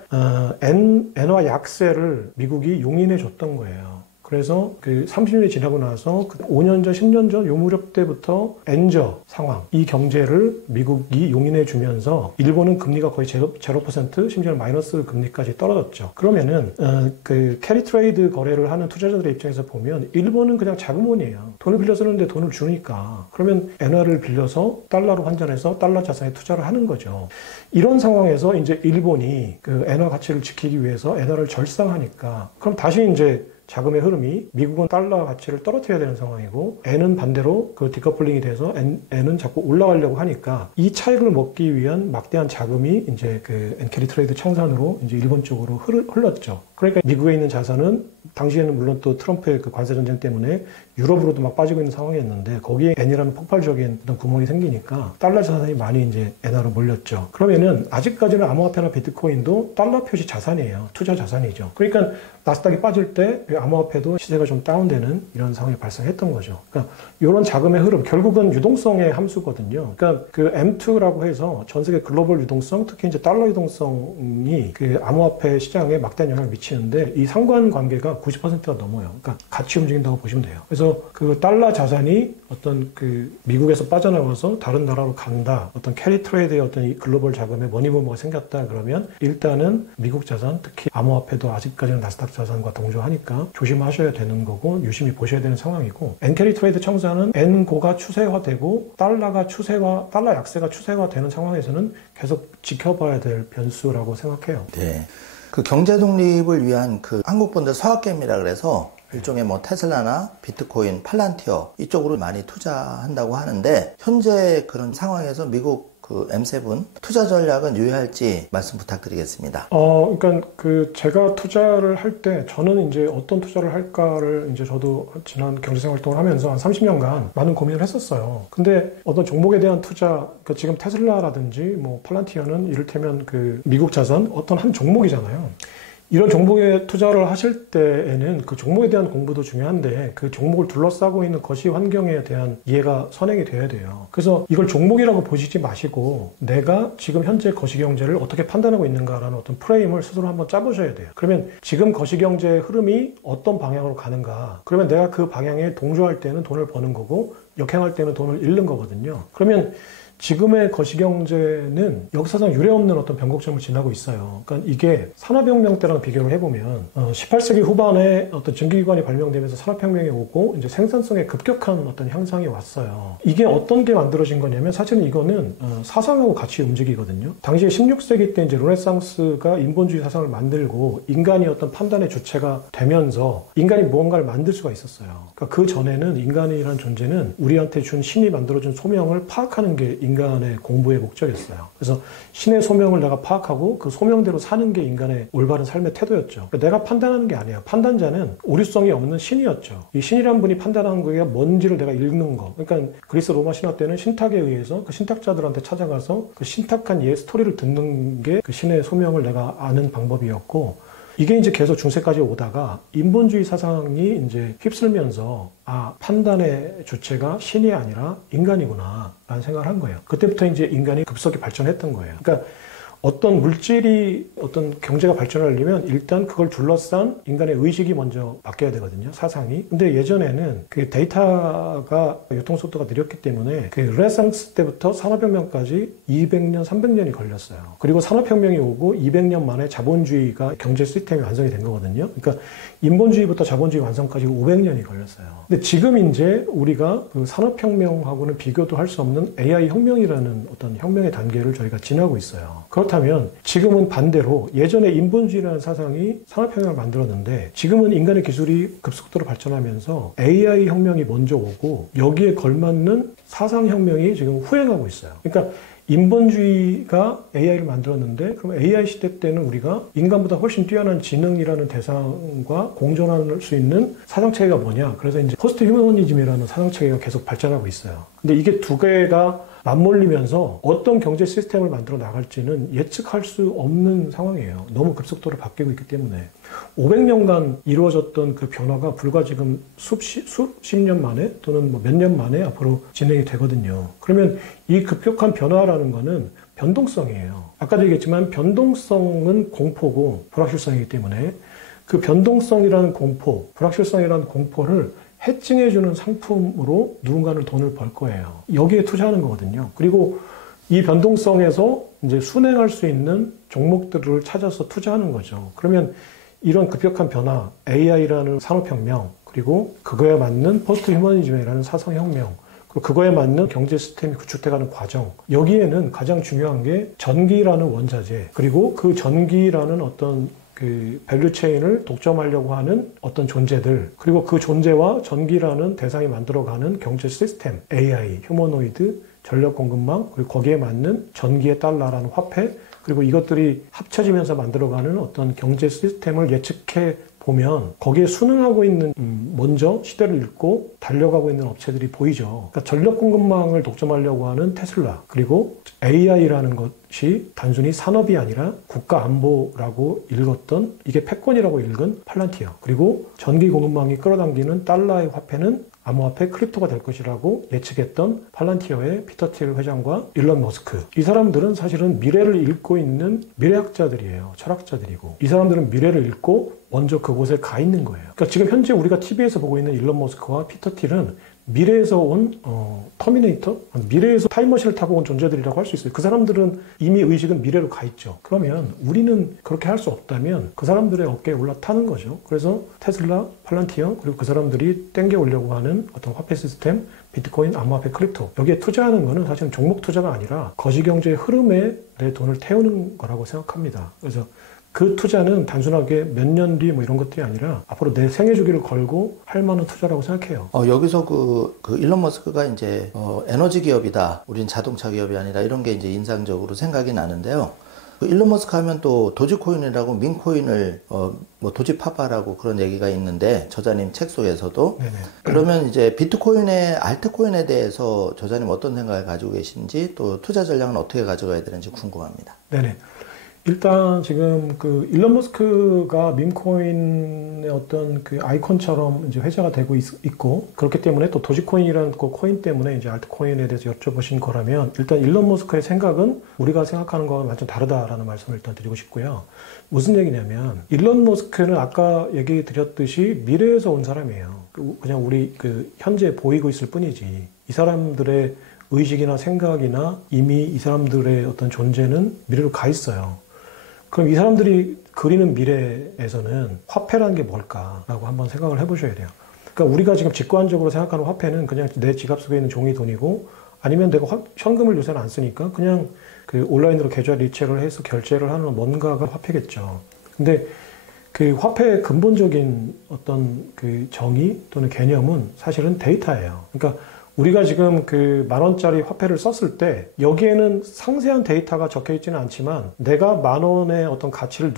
엔화 약세를 미국이 용인해 줬던 거예요. 그래서 그 30년이 지나고 나서 5년 전, 10년 전 요 무렵 때부터 엔저 상황, 이 경제를 미국이 용인해 주면서 일본은 금리가 거의 0%, 심지어 마이너스 금리까지 떨어졌죠. 그러면은 그 캐리 트레이드 거래를 하는 투자자들의 입장에서 보면 일본은 그냥 자금원이에요. 돈을 빌려 쓰는데 돈을 주니까 그러면 엔화를 빌려서 달러로 환전해서 달러 자산에 투자를 하는 거죠. 이런 상황에서 이제 일본이 그 엔화 가치를 지키기 위해서 엔화를 절상하니까 그럼 다시 이제 자금의 흐름이 미국은 달러 가치를 떨어뜨려야 되는 상황이고 N은 반대로 그 디커플링이 돼서 N은 자꾸 올라가려고 하니까 이 차익을 먹기 위한 막대한 자금이 이제 그 엔캐리 트레이드 청산으로 이제 일본 쪽으로 흘렀죠. 그러니까 미국에 있는 자산은 당시에는 물론 또 트럼프의 그 관세 전쟁 때문에 유럽으로도 막 빠지고 있는 상황이었는데 거기에 N이라는 폭발적인 어떤 구멍이 생기니까 달러 자산이 많이 이제 엔화로 몰렸죠. 그러면은 아직까지는 암호화폐나 비트코인도 달러 표시 자산이에요. 투자 자산이죠. 그러니까 나스닥이 빠질 때 암호화폐도 시세가 좀 다운되는 이런 상황이 발생했던 거죠. 그러니까 이런 자금의 흐름, 결국은 유동성의 함수거든요. 그러니까 그 M2라고 해서 전 세계 글로벌 유동성, 특히 이제 달러 유동성이 그 암호화폐 시장에 막대한 영향을 미치는데 이 상관관계가 90%가 넘어요. 그러니까 같이 움직인다고 보시면 돼요. 그래서 그 달러 자산이 어떤 그 미국에서 빠져나와서 다른 나라로 간다. 어떤 캐리 트레이드의 어떤 이 글로벌 자금의 머니무브가 생겼다 그러면 일단은 미국 자산, 특히 암호화폐도 아직까지는 나스닥 자산과 동조하니까 조심하셔야 되는 거고 유심히 보셔야 되는 상황이고 엔캐리 트레이드 청산은 엔고가 추세화되고 달러 약세가 추세화되는 상황에서는 계속 지켜봐야 될 변수라고 생각해요. 네. 그 경제 독립을 위한 그 한국분들 서학개미라 그래서 일종의 뭐 테슬라나 비트코인, 팔란티어 이쪽으로 많이 투자한다고 하는데 현재 그런 상황에서 미국 그 M7 투자 전략은 유효할지 말씀 부탁드리겠습니다. 그러니까 제가 투자를 할 때 저는 이제 어떤 투자를 할까를 이제 저도 지난 경제생 활동을 하면서 한 30년간 많은 고민을 했었어요. 근데 어떤 종목에 대한 투자, 그러니까 지금 테슬라라든지 뭐 팔란티어는 이를테면 그 미국 자산 어떤 한 종목이잖아요. 이런 종목에 투자를 하실 때에는 그 종목에 대한 공부도 중요한데 그 종목을 둘러싸고 있는 거시 환경에 대한 이해가 선행이 돼야 돼요. 그래서 이걸 종목이라고 보시지 마시고 내가 지금 현재 거시경제를 어떻게 판단하고 있는가라는 어떤 프레임을 스스로 한번 짜보셔야 돼요. 그러면 지금 거시경제의 흐름이 어떤 방향으로 가는가, 그러면 내가 그 방향에 동조할 때는 돈을 버는 거고 역행할 때는 돈을 잃는 거거든요. 그러면 지금의 거시경제는 역사상 유례없는 어떤 변곡점을 지나고 있어요. 그러니까 이게 산업혁명 때랑 비교를 해보면 18세기 후반에 어떤 증기기관이 발명되면서 산업혁명이 오고 이제 생산성에 급격한 어떤 향상이 왔어요. 이게 어떤 게 만들어진 거냐면 사실은 이거는 사상하고 같이 움직이거든요. 당시에 16세기 때 이제 르네상스가 인본주의 사상을 만들고 인간이 어떤 판단의 주체가 되면서 인간이 무언가를 만들 수가 있었어요. 그러니까 그 전에는 인간이라는 존재는 우리한테 준 신이 만들어준 소명을 파악하는 게 인간의 공부의 목적이었어요. 그래서 신의 소명을 내가 파악하고 그 소명대로 사는 게 인간의 올바른 삶의 태도였죠. 그러니까 내가 판단하는 게 아니에요. 판단자는 오류성이 없는 신이었죠. 이 신이란 분이 판단한 거가 뭔지를 내가 읽는 거. 그러니까 그리스 로마 신화 때는 신탁에 의해서 그 신탁자들한테 찾아가서 그 신탁한 예 스토리를 듣는 게 그 신의 소명을 내가 아는 방법이었고, 이게 이제 계속 중세까지 오다가 인본주의 사상이 이제 휩쓸면서 판단의 주체가 신이 아니라 인간이구나 라는 생각을 한 거예요. 그때부터 이제 인간이 급속히 발전했던 거예요. 그러니까 어떤 물질이 어떤 경제가 발전하려면 일단 그걸 둘러싼 인간의 의식이 먼저 바뀌어야 되거든요. 사상이. 근데 예전에는 그 데이터가 유통속도가 느렸기 때문에 그 르네상스 때부터 산업혁명까지 200년, 300년이 걸렸어요. 그리고 산업혁명이 오고 200년 만에 자본주의가 경제 시스템이 완성이 된 거거든요. 그러니까 인본주의부터 자본주의 완성까지 500년이 걸렸어요. 근데 지금 이제 우리가 그 산업혁명하고는 비교도 할 수 없는 AI 혁명이라는 어떤 혁명의 단계를 저희가 지나고 있어요. 그렇다면 지금은 반대로 예전에 인본주의라는 사상이 산업혁명을 만들었는데 지금은 인간의 기술이 급속도로 발전하면서 AI 혁명이 먼저 오고 여기에 걸맞는 사상혁명이 지금 후행하고 있어요. 그러니까 인본주의가 AI를 만들었는데 그럼 AI 시대 때는 우리가 인간보다 훨씬 뛰어난 지능이라는 대상과 공존할 수 있는 사상체계가 뭐냐. 그래서 이제 포스트 휴머니즘이라는 사상체계가 계속 발전하고 있어요. 근데 이게 두 개가 맞물리면서 어떤 경제 시스템을 만들어 나갈지는 예측할 수 없는 상황이에요. 너무 급속도로 바뀌고 있기 때문에. 500년간 이루어졌던 그 변화가 불과 지금 수십 년 만에 또는 뭐 몇 년 만에 앞으로 진행이 되거든요. 그러면 이 급격한 변화라는 거는 변동성이에요. 아까도 얘기했지만 변동성은 공포고 불확실성이기 때문에 그 변동성이라는 공포, 불확실성이라는 공포를 해칭해주는 상품으로 누군가는 돈을 벌 거예요. 여기에 투자하는 거거든요. 그리고 이 변동성에서 이제 순행할 수 있는 종목들을 찾아서 투자하는 거죠. 그러면 이런 급격한 변화, AI라는 산업혁명, 그리고 그거에 맞는 포스트 휴머니즘이라는 사상혁명, 그리고 그거에 맞는 경제 시스템이 구축돼가는 과정, 여기에는 가장 중요한 게 전기라는 원자재, 그리고 그 전기라는 어떤 그 밸류체인을 독점하려고 하는 어떤 존재들, 그리고 그 존재와 전기라는 대상이 만들어가는 경제 시스템, AI, 휴머노이드, 전력 공급망, 그리고 거기에 맞는 전기의 달러라는 화폐, 그리고 이것들이 합쳐지면서 만들어가는 어떤 경제 시스템을 예측해 보면 거기에 순응하고 있는 먼저 시대를 읽고 달려가고 있는 업체들이 보이죠. 그러니까 전력 공급망을 독점하려고 하는 테슬라, 그리고 AI라는 것이 단순히 산업이 아니라 국가 안보라고 읽었던, 이게 패권이라고 읽은 팔란티어, 그리고 전기 공급망이 끌어당기는 달러의 화폐는 암호화폐 크립토가 될 것이라고 예측했던 팔란티어의 피터 틸 회장과 일론 머스크. 이 사람들은 사실은 미래를 읽고 있는 미래학자들이에요. 철학자들이고. 이 사람들은 미래를 읽고 먼저 그곳에 가 있는 거예요. 그러니까 지금 현재 우리가 TV에서 보고 있는 일론 머스크와 피터 틸은 미래에서 온 터미네이터? 미래에서 타임머신을 타고 온 존재들이라고 할 수 있어요. 그 사람들은 이미 의식은 미래로 가 있죠. 그러면 우리는 그렇게 할 수 없다면 그 사람들의 어깨에 올라타는 거죠. 그래서 테슬라, 팔란티어, 그리고 그 사람들이 땡겨 오려고 하는 어떤 화폐 시스템, 비트코인, 암호화폐, 크립토, 여기에 투자하는 거는 사실은 종목 투자가 아니라 거시경제의 흐름에 내 돈을 태우는 거라고 생각합니다. 그래서 그 투자는 단순하게 몇 년 뒤 뭐 이런 것들이 아니라 앞으로 내 생애 주기를 걸고 할 만한 투자라고 생각해요. 여기서 그 일론 머스크가 이제 에너지 기업이다. 우린 자동차 기업이 아니라 이런 게 이제 인상적으로 생각이 나는데요. 그 일론 머스크 하면 또 도지코인이라고 민코인을 뭐 도지파파라고 그런 얘기가 있는데 저자님 책 속에서도 네네. 그러면 이제 비트코인의 알트코인에 대해서 저자님 어떤 생각을 가지고 계신지 또 투자 전략은 어떻게 가져가야 되는지 궁금합니다. 네네. 일단 지금 그 일론 머스크가 밈코인의 어떤 그 아이콘처럼 이제 회자가 되고 있고 그렇기 때문에 또 도지코인이라는 그 코인 때문에 이제 알트코인에 대해서 여쭤보신 거라면 일단 일론 머스크의 생각은 우리가 생각하는 거와 완전 다르다라는 말씀을 일단 드리고 싶고요. 무슨 얘기냐면 일론 머스크는 아까 얘기 드렸듯이 미래에서 온 사람이에요. 그냥 우리 그 현재 보이고 있을 뿐이지 이 사람들의 의식이나 생각이나 이미 이 사람들의 어떤 존재는 미래로 가 있어요. 그럼 이 사람들이 그리는 미래에서는 화폐라는 게 뭘까라고 한번 생각을 해보셔야 돼요. 그러니까 우리가 지금 직관적으로 생각하는 화폐는 그냥 내 지갑 속에 있는 종이 돈이고 아니면 내가 현금을 요새는 안 쓰니까 그냥 그 온라인으로 계좌 리체를 해서 결제를 하는 뭔가가 화폐겠죠. 근데 그 화폐의 근본적인 어떤 그 정의 또는 개념은 사실은 데이터예요. 그러니까 우리가 지금 그 10,000원짜리 화폐를 썼을 때 여기에는 상세한 데이터가 적혀 있지는 않지만 내가 10,000원의 어떤 가치를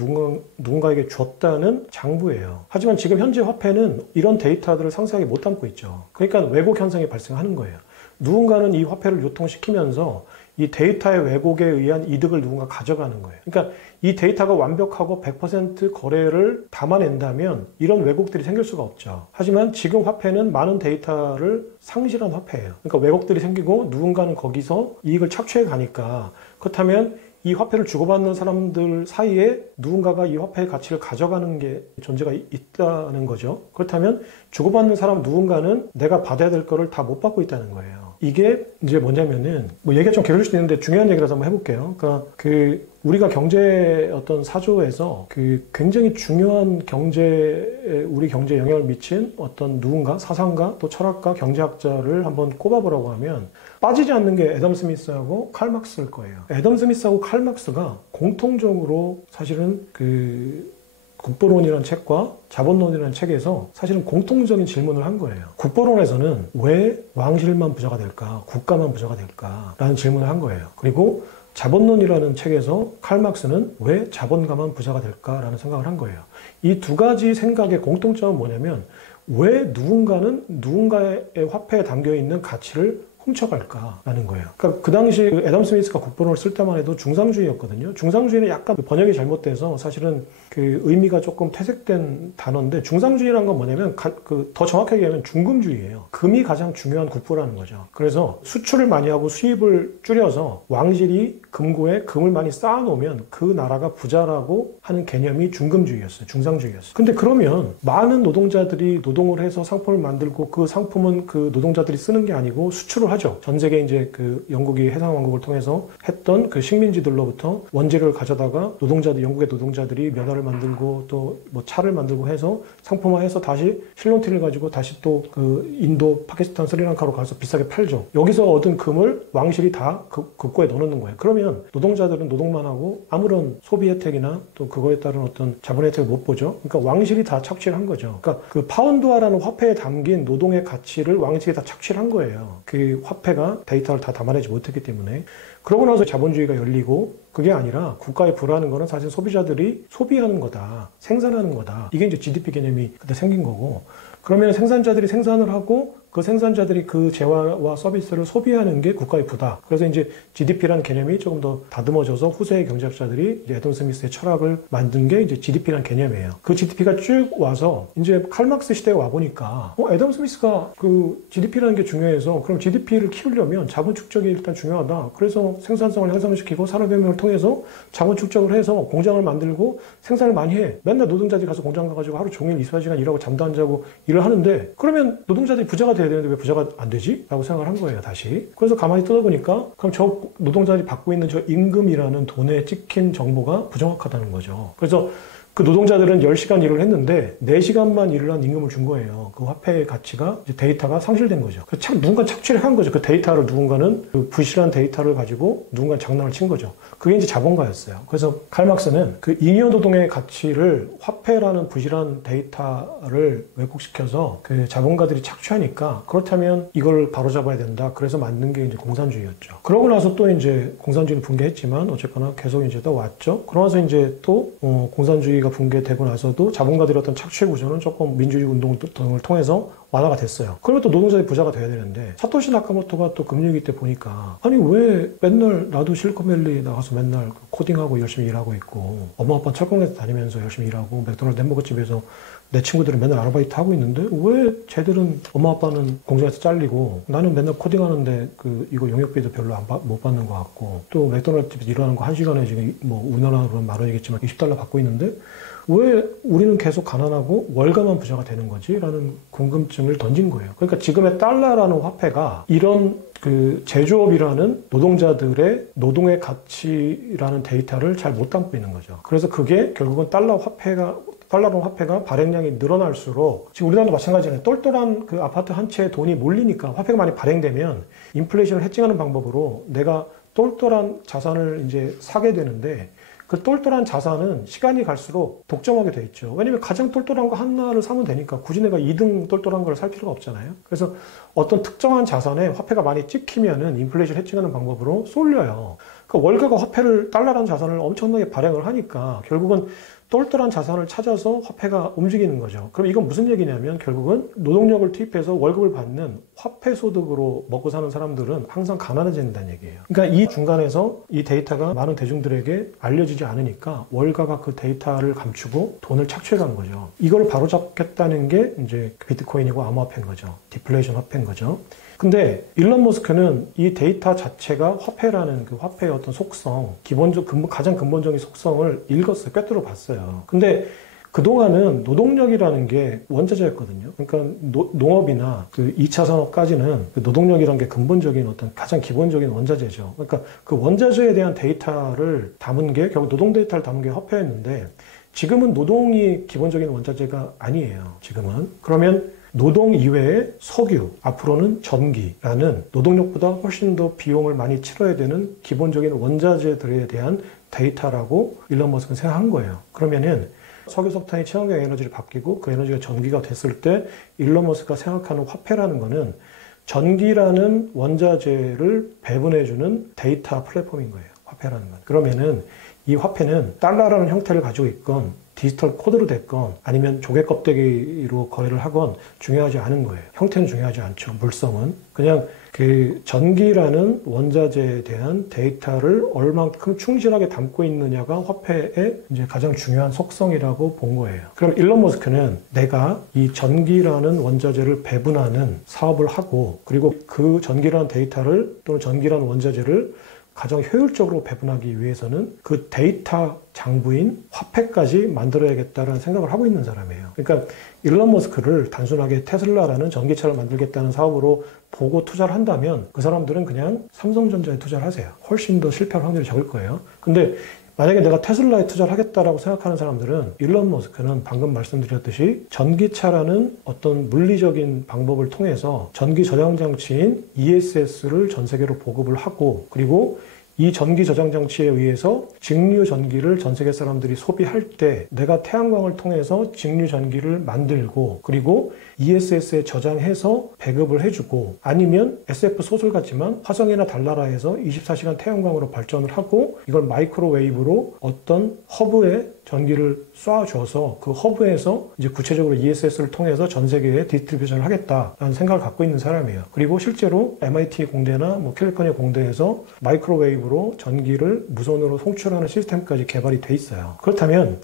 누군가에게 줬다는 장부예요. 하지만 지금 현재 화폐는 이런 데이터들을 상세하게 못 담고 있죠. 그러니까 왜곡 현상이 발생하는 거예요. 누군가는 이 화폐를 유통시키면서 이 데이터의 왜곡에 의한 이득을 누군가 가져가는 거예요. 그러니까 이 데이터가 완벽하고 100% 거래를 담아낸다면 이런 왜곡들이 생길 수가 없죠. 하지만 지금 화폐는 많은 데이터를 상실한 화폐예요. 그러니까 왜곡들이 생기고 누군가는 거기서 이익을 착취해 가니까 그렇다면 이 화폐를 주고받는 사람들 사이에 누군가가 이 화폐의 가치를 가져가는 게 존재가 있다는 거죠. 그렇다면 주고받는 사람 누군가는 내가 받아야 될 거를 다 못 받고 있다는 거예요. 이게 이제 뭐냐면은 뭐 얘기가 좀 길어질 수도 있는데 중요한 얘기라서 한번 해볼게요. 그러니까 그 우리가 경제 어떤 사조에서 그 굉장히 중요한 우리 경제에 영향을 미친 어떤 누군가 사상가 또 철학가 경제학자를 한번 꼽아보라고 하면 빠지지 않는 게 애덤 스미스하고 칼 막스일 거예요. 애덤 스미스하고 칼 막스가 공통적으로 사실은 그 국보론이라는 책과 자본론이라는 책에서 사실은 공통적인 질문을 한 거예요. 국보론에서는 왜 왕실만 부자가 될까? 국가만 부자가 될까? 라는 질문을 한 거예요. 그리고 자본론이라는 책에서 칼 막스는 왜 자본가만 부자가 될까라는 생각을 한 거예요. 이 두 가지 생각의 공통점은 뭐냐면 왜 누군가는 누군가의 화폐에 담겨있는 가치를 훔쳐갈까라는 거예요. 그러니까 그 당시 애덤 스미스가 국보론을 쓸 때만 해도 중상주의였거든요. 중상주의는 약간 번역이 잘못돼서 사실은 그 의미가 조금 퇴색된 단어인데 중상주의라는 건 뭐냐면 더 정확하게 얘기하면 중금주의예요. 금이 가장 중요한 국보라는 거죠. 그래서 수출을 많이 하고 수입을 줄여서 왕실이 금고에 금을 많이 쌓아놓으면 그 나라가 부자라고 하는 개념이 중금주의였어요. 중상주의였어요. 근데 그러면 많은 노동자들이 노동을 해서 상품을 만들고 그 상품은 그 노동자들이 쓰는 게 아니고 수출을 하죠. 전 세계 이제 그 영국이 해상왕국을 통해서 했던 그 식민지들로부터 원재료를 가져다가 영국의 노동자들이 면화를 만들고 또 뭐 차를 만들고 해서 상품화해서 다시 실론티를 가지고 다시 또 그 인도, 파키스탄, 스리랑카로 가서 비싸게 팔죠. 여기서 얻은 금을 왕실이 다 국고에 넣어놓는 거예요. 그러면 노동자들은 노동만 하고 아무런 소비 혜택이나 또 그거에 따른 어떤 자본 혜택을 못 보죠. 그러니까 왕실이 다 착취를 한 거죠. 그러니까 그 파운드화라는 화폐에 담긴 노동의 가치를 왕실이 다 착취를 한 거예요. 그 화폐가 데이터를 다 담아내지 못했기 때문에. 그러고 나서 자본주의가 열리고 그게 아니라 국가에 부라는 거는 사실 소비자들이 소비하는 거다. 생산하는 거다. 이게 이제 GDP 개념이 그때 생긴 거고 그러면 생산자들이 생산을 하고 그 생산자들이 그 재화와 서비스를 소비하는 게 국가의 부다. 그래서 이제 GDP라는 개념이 조금 더 다듬어져서 후세의 경제학자들이 이제 애덤 스미스의 철학을 만든 게 이제 GDP라는 개념이에요. 그 GDP가 쭉 와서 이제 칼 막스 시대에 와 보니까 애덤 스미스가 그 GDP라는 게 중요해서 그럼 GDP를 키우려면 자본 축적이 일단 중요하다. 그래서 생산성을 향상시키고 산업혁명을 통해서 자본 축적을 해서 공장을 만들고 생산을 많이 해. 맨날 노동자들이 가서 공장 가가지고 하루 종일 24시간 일하고 잠도 안 자고 일을 하는데 그러면 노동자들이 부자가 돼야 되는데 왜 부자가 안 되지? 라고 생각을 한 거예요, 다시. 그래서 가만히 뜯어보니까 그럼 저 노동자들이 받고 있는 저 임금이라는 돈에 찍힌 정보가 부정확하다는 거죠. 그래서 그 노동자들은 10시간 일을 했는데 4시간만 일을 한 임금을 준 거예요. 그 화폐의 가치가 이제 데이터가 상실된 거죠. 누군가 착취를 한 거죠. 그 데이터를 누군가는 그 부실한 데이터를 가지고 누군가 장난을 친 거죠. 그게 이제 자본가였어요. 그래서 칼 막스는 그 잉여 노동의 가치를 화폐라는 부실한 데이터를 왜곡시켜서 그 자본가들이 착취하니까 그렇다면 이걸 바로잡아야 된다. 그래서 만든 게 이제 공산주의였죠. 그러고 나서 또 이제 공산주의는 붕괴했지만 어쨌거나 계속 이제 또 왔죠. 그러면서 이제 또 공산주의가 붕괴되고 나서도 자본가들의 어떤 착취 구조는 조금 민주주의 운동 등을 통해서 완화가 됐어요. 그러면 또 노동자들이 부자가 돼야 되는데 사토시 나카모토가 또 금융위기 때 보니까 아니 왜 맨날 나도 실리콘밸리 나가서 맨날 코딩하고 열심히 일하고 있고 엄마 아빠 철공에서 다니면서 열심히 일하고 맥도날드 햄버거집에서 내 친구들은 맨날 아르바이트 하고 있는데 왜 쟤들은 엄마 아빠는 공장에서 잘리고 나는 맨날 코딩하는데 이거 용역비도 별로 못 받는 것 같고 또 맥도날드 집에서 일하는 거 1시간에 지금 뭐 우리나라로는 $10,000이겠지만 $20 받고 있는데 왜 우리는 계속 가난하고 월가만 부자가 되는 거지? 라는 궁금증을 던진 거예요. 그러니까 지금의 달러라는 화폐가 이런 그 제조업이라는 노동자들의 노동의 가치라는 데이터를 잘 못 담고 있는 거죠. 그래서 그게 결국은 달러로 화폐가 발행량이 늘어날수록 지금 우리나라도 마찬가지잖아요. 똘똘한 그 아파트 한 채에 돈이 몰리니까 화폐가 많이 발행되면 인플레이션을 해칭하는 방법으로 내가 똘똘한 자산을 이제 사게 되는데 그 똘똘한 자산은 시간이 갈수록 독점하게 돼 있죠. 왜냐면 가장 똘똘한 거 하나를 사면 되니까 굳이 내가 2등 똘똘한 걸 살 필요가 없잖아요. 그래서 어떤 특정한 자산에 화폐가 많이 찍히면은 인플레이션 해칭하는 방법으로 쏠려요. 그러니까 월가가 화폐를 달러라는 자산을 엄청나게 발행을 하니까 결국은 똘똘한 자산을 찾아서 화폐가 움직이는 거죠. 그럼 이건 무슨 얘기냐면 결국은 노동력을 투입해서 월급을 받는 화폐 소득으로 먹고 사는 사람들은 항상 가난해진다는 얘기예요. 그러니까 이 중간에서 이 데이터가 많은 대중들에게 알려지지 않으니까 월가가 그 데이터를 감추고 돈을 착취해가는 거죠. 이걸 바로잡겠다는 게 이제 비트코인이고 암호화폐인 거죠. 디플레이션 화폐인 거죠. 근데 일론 머스크는 이 데이터 자체가 화폐라는 그 화폐의 어떤 속성, 가장 근본적인 속성을 읽었어요. 꿰뚫어 봤어요. 근데 그동안은 노동력이라는 게 원자재였거든요. 그러니까 농업이나 그 2차 산업까지는 그 노동력이라는 게 근본적인 어떤 가장 기본적인 원자재죠. 그러니까 그 원자재에 대한 데이터를 담은 게 결국 노동 데이터를 담은 게 화폐였는데 지금은 노동이 기본적인 원자재가 아니에요. 지금은. 그러면 노동 이외에 석유, 앞으로는 전기라는 노동력보다 훨씬 더 비용을 많이 치러야 되는 기본적인 원자재들에 대한 데이터라고 일론 머스크는 생각한 거예요. 그러면은 석유, 석탄이 친환경 에너지를 바뀌고 그 에너지가 전기가 됐을 때 일론 머스크가 생각하는 화폐라는 거는 전기라는 원자재를 배분해주는 데이터 플랫폼인 거예요. 화폐라는 건. 그러면은 이 화폐는 달러라는 형태를 가지고 있건 디지털 코드로 됐건 아니면 조개 껍데기로 거래를 하건 중요하지 않은 거예요. 형태는 중요하지 않죠. 물성은. 그냥 그 전기라는 원자재에 대한 데이터를 얼만큼 충실하게 담고 있느냐가 화폐의 이제 가장 중요한 속성이라고 본 거예요. 그럼 일론 머스크는 내가 이 전기라는 원자재를 배분하는 사업을 하고 그리고 그 전기라는 데이터를 또는 전기라는 원자재를 가장 효율적으로 배분하기 위해서는 그 데이터 장부인 화폐까지 만들어야겠다는 생각을 하고 있는 사람이에요. 그러니까 일론 머스크를 단순하게 테슬라라는 전기차를 만들겠다는 사업으로 보고 투자를 한다면 그 사람들은 그냥 삼성전자에 투자를 하세요. 훨씬 더 실패할 확률이 적을 거예요. 근데 만약에 내가 테슬라에 투자를 하겠다라고 생각하는 사람들은 일론 머스크는 방금 말씀드렸듯이 전기차라는 어떤 물리적인 방법을 통해서 전기 저장 장치인 ESS를 전 세계로 보급을 하고 그리고 이 전기 저장 장치에 의해서 직류 전기를 전 세계 사람들이 소비할 때 내가 태양광을 통해서 직류 전기를 만들고 그리고 ESS에 저장해서 배급을 해주고 아니면 SF 소설 같지만 화성이나 달나라에서 24시간 태양광으로 발전을 하고 이걸 마이크로웨이브로 어떤 허브에 전기를 쏴줘서 그 허브에서 이제 구체적으로 ESS를 통해서 전 세계에 디스트리뷰션을 하겠다라는 생각을 갖고 있는 사람이에요. 그리고 실제로 MIT 공대나 캘리포니아 공대에서 마이크로웨이브로 전기를 무선으로 송출하는 시스템까지 개발이 돼 있어요. 그렇다면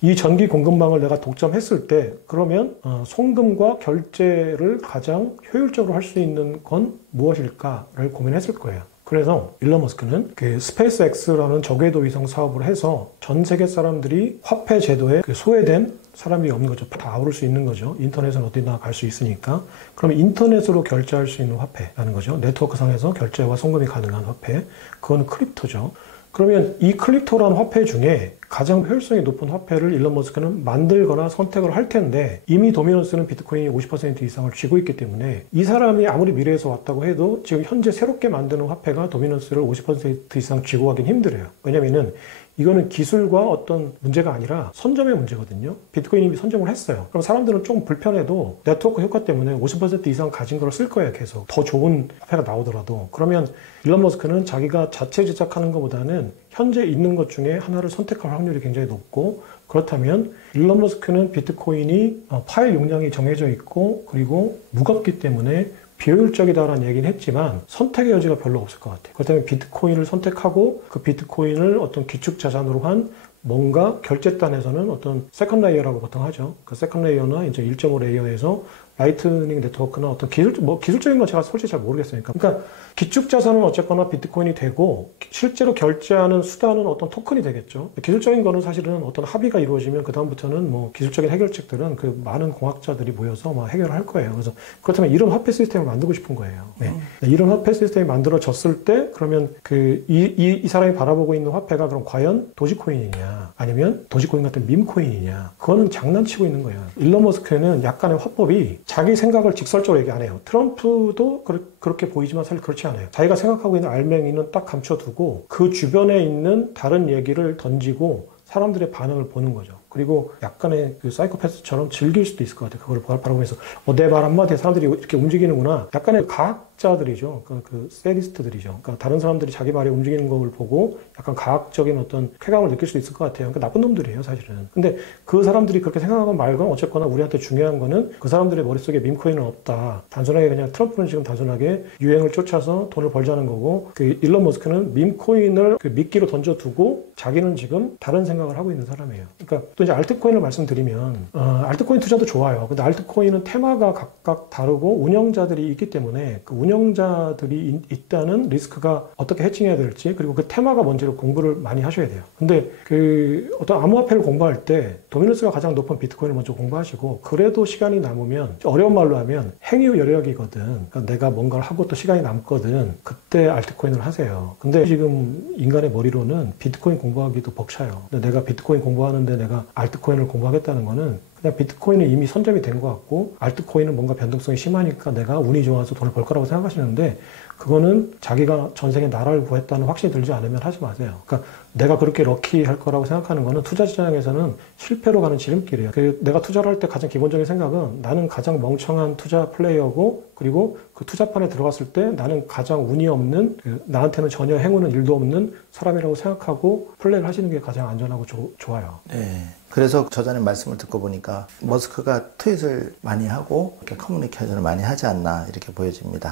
이 전기 공급망을 내가 독점했을 때 그러면 송금과 결제를 가장 효율적으로 할 수 있는 건 무엇일까를 고민했을 거예요. 그래서 일론 머스크는 그 스페이스X라는 저궤도 위성 사업을 해서 전 세계 사람들이 화폐 제도에 소외된 사람이 없는 거죠. 다 아우를 수 있는 거죠. 인터넷은 어디나 갈 수 있으니까. 그러면 인터넷으로 결제할 수 있는 화폐라는 거죠. 네트워크상에서 결제와 송금이 가능한 화폐. 그건 크립토죠. 그러면 이 클립토라는 화폐 중에 가장 효율성이 높은 화폐를 일론 머스크는 만들거나 선택을 할 텐데 이미 도미넌스는 비트코인이 50% 이상을 쥐고 있기 때문에 이 사람이 아무리 미래에서 왔다고 해도 지금 현재 새롭게 만드는 화폐가 도미넌스를 50% 이상 쥐고 가긴 힘들어요. 왜냐면은 이거는 기술과 어떤 문제가 아니라 선점의 문제거든요. 비트코인이 이미 선점을 했어요. 그럼 사람들은 좀 불편해도 네트워크 효과 때문에 50% 이상 가진 걸 쓸 거예요. 계속 더 좋은 화폐가 나오더라도. 그러면 일론 머스크는 자기가 자체 제작하는 것보다는 현재 있는 것 중에 하나를 선택할 확률이 굉장히 높고, 그렇다면 일론 머스크는 비트코인이 파일 용량이 정해져 있고 그리고 무겁기 때문에 비효율적이다라는 얘기는 했지만 선택의 여지가 별로 없을 것 같아요. 그렇다면 비트코인을 선택하고 그 비트코인을 어떤 기축 자산으로 한 뭔가 결제단에서는 어떤 세컨 레이어라고 보통 하죠. 그 세컨 레이어나 이제 1.5 레이어에서 라이트닝 네트워크나 어떤 기술적인 건 제가 솔직히 잘 모르겠어요. 그러니까 기축 자산은 어쨌거나 비트코인이 되고 실제로 결제하는 수단은 어떤 토큰이 되겠죠. 기술적인 거는 사실은 어떤 합의가 이루어지면 그 다음부터는 뭐 기술적인 해결책들은 그 많은 공학자들이 모여서 막 해결을 할 거예요. 그래서 그렇다면 이런 화폐 시스템을 만들고 싶은 거예요. 네. 이런 화폐 시스템이 만들어졌을 때 그러면 이 사람이 바라보고 있는 화폐가 그럼 과연 도지코인이냐 아니면 도지코인 같은 밈코인이냐, 그거는 장난치고 있는 거예요. 일론 머스크는 약간의 화법이 자기 생각을 직설적으로 얘기 안 해요. 트럼프도 그렇게 보이지만 사실 그렇지 않아요. 자기가 생각하고 있는 알맹이는 딱 감춰두고 그 주변에 있는 다른 얘기를 던지고 사람들의 반응을 보는 거죠. 그리고 약간의 그 사이코패스처럼 즐길 수도 있을 것 같아요. 그걸 바라보면서 내 말 한마디에 사람들이 이렇게 움직이는구나. 약간의 과학자들이죠. 그 세디스트들이죠. 그러니까 다른 사람들이 자기 말이 움직이는 걸 보고 약간 과학적인 어떤 쾌감을 느낄 수 있을 것 같아요. 그러니까 나쁜 놈들이에요, 사실은. 근데 그 사람들이 그렇게 생각하건 말건 어쨌거나 우리한테 중요한 거는 그 사람들의 머릿속에 밈코인은 없다. 단순하게 그냥 트럼프는 지금 단순하게 유행을 쫓아서 돈을 벌자는 거고, 그 일론 머스크는 밈코인을 그 미끼로 던져두고 자기는 지금 다른 생각을 하고 있는 사람이에요. 그러니까 또 이제 알트코인을 말씀드리면 알트코인 투자도 좋아요. 근데 알트코인은 테마가 각각 다르고 운영자들이 있기 때문에 그 운영자들이 있다는 리스크가 어떻게 해칭해야 될지, 그리고 그 테마가 뭔지를 공부를 많이 하셔야 돼요. 근데 그 어떤 암호화폐를 공부할 때 도미넌스가 가장 높은 비트코인을 먼저 공부하시고, 그래도 시간이 남으면 어려운 말로 하면 행유 여력이거든. 그러니까 내가 뭔가를 하고 또 시간이 남거든. 그때 알트코인을 하세요. 근데 지금 인간의 머리로는 비트코인 공부하기도 벅차요. 근데 내가 비트코인 공부하는데 내가 알트코인을 공부하겠다는 거는 그냥 비트코인은 이미 선점이 된 것 같고 알트코인은 뭔가 변동성이 심하니까 내가 운이 좋아서 돈을 벌 거라고 생각하시는데, 그거는 자기가 전생에 나라를 구했다는 확신이 들지 않으면 하지 마세요. 그러니까 내가 그렇게 럭키할 거라고 생각하는 거는 투자 시장에서는 실패로 가는 지름길이에요. 내가 투자를 할 때 가장 기본적인 생각은 나는 가장 멍청한 투자 플레이어고, 그리고 그 투자판에 들어갔을 때 나는 가장 운이 없는, 나한테는 전혀 행운은 일도 없는 사람이라고 생각하고 플레이를 하시는 게 가장 안전하고 좋아요. 네. 그래서 저자님 말씀을 듣고 보니까 머스크가 트윗을 많이 하고 이렇게 커뮤니케이션을 많이 하지 않나 이렇게 보여집니다.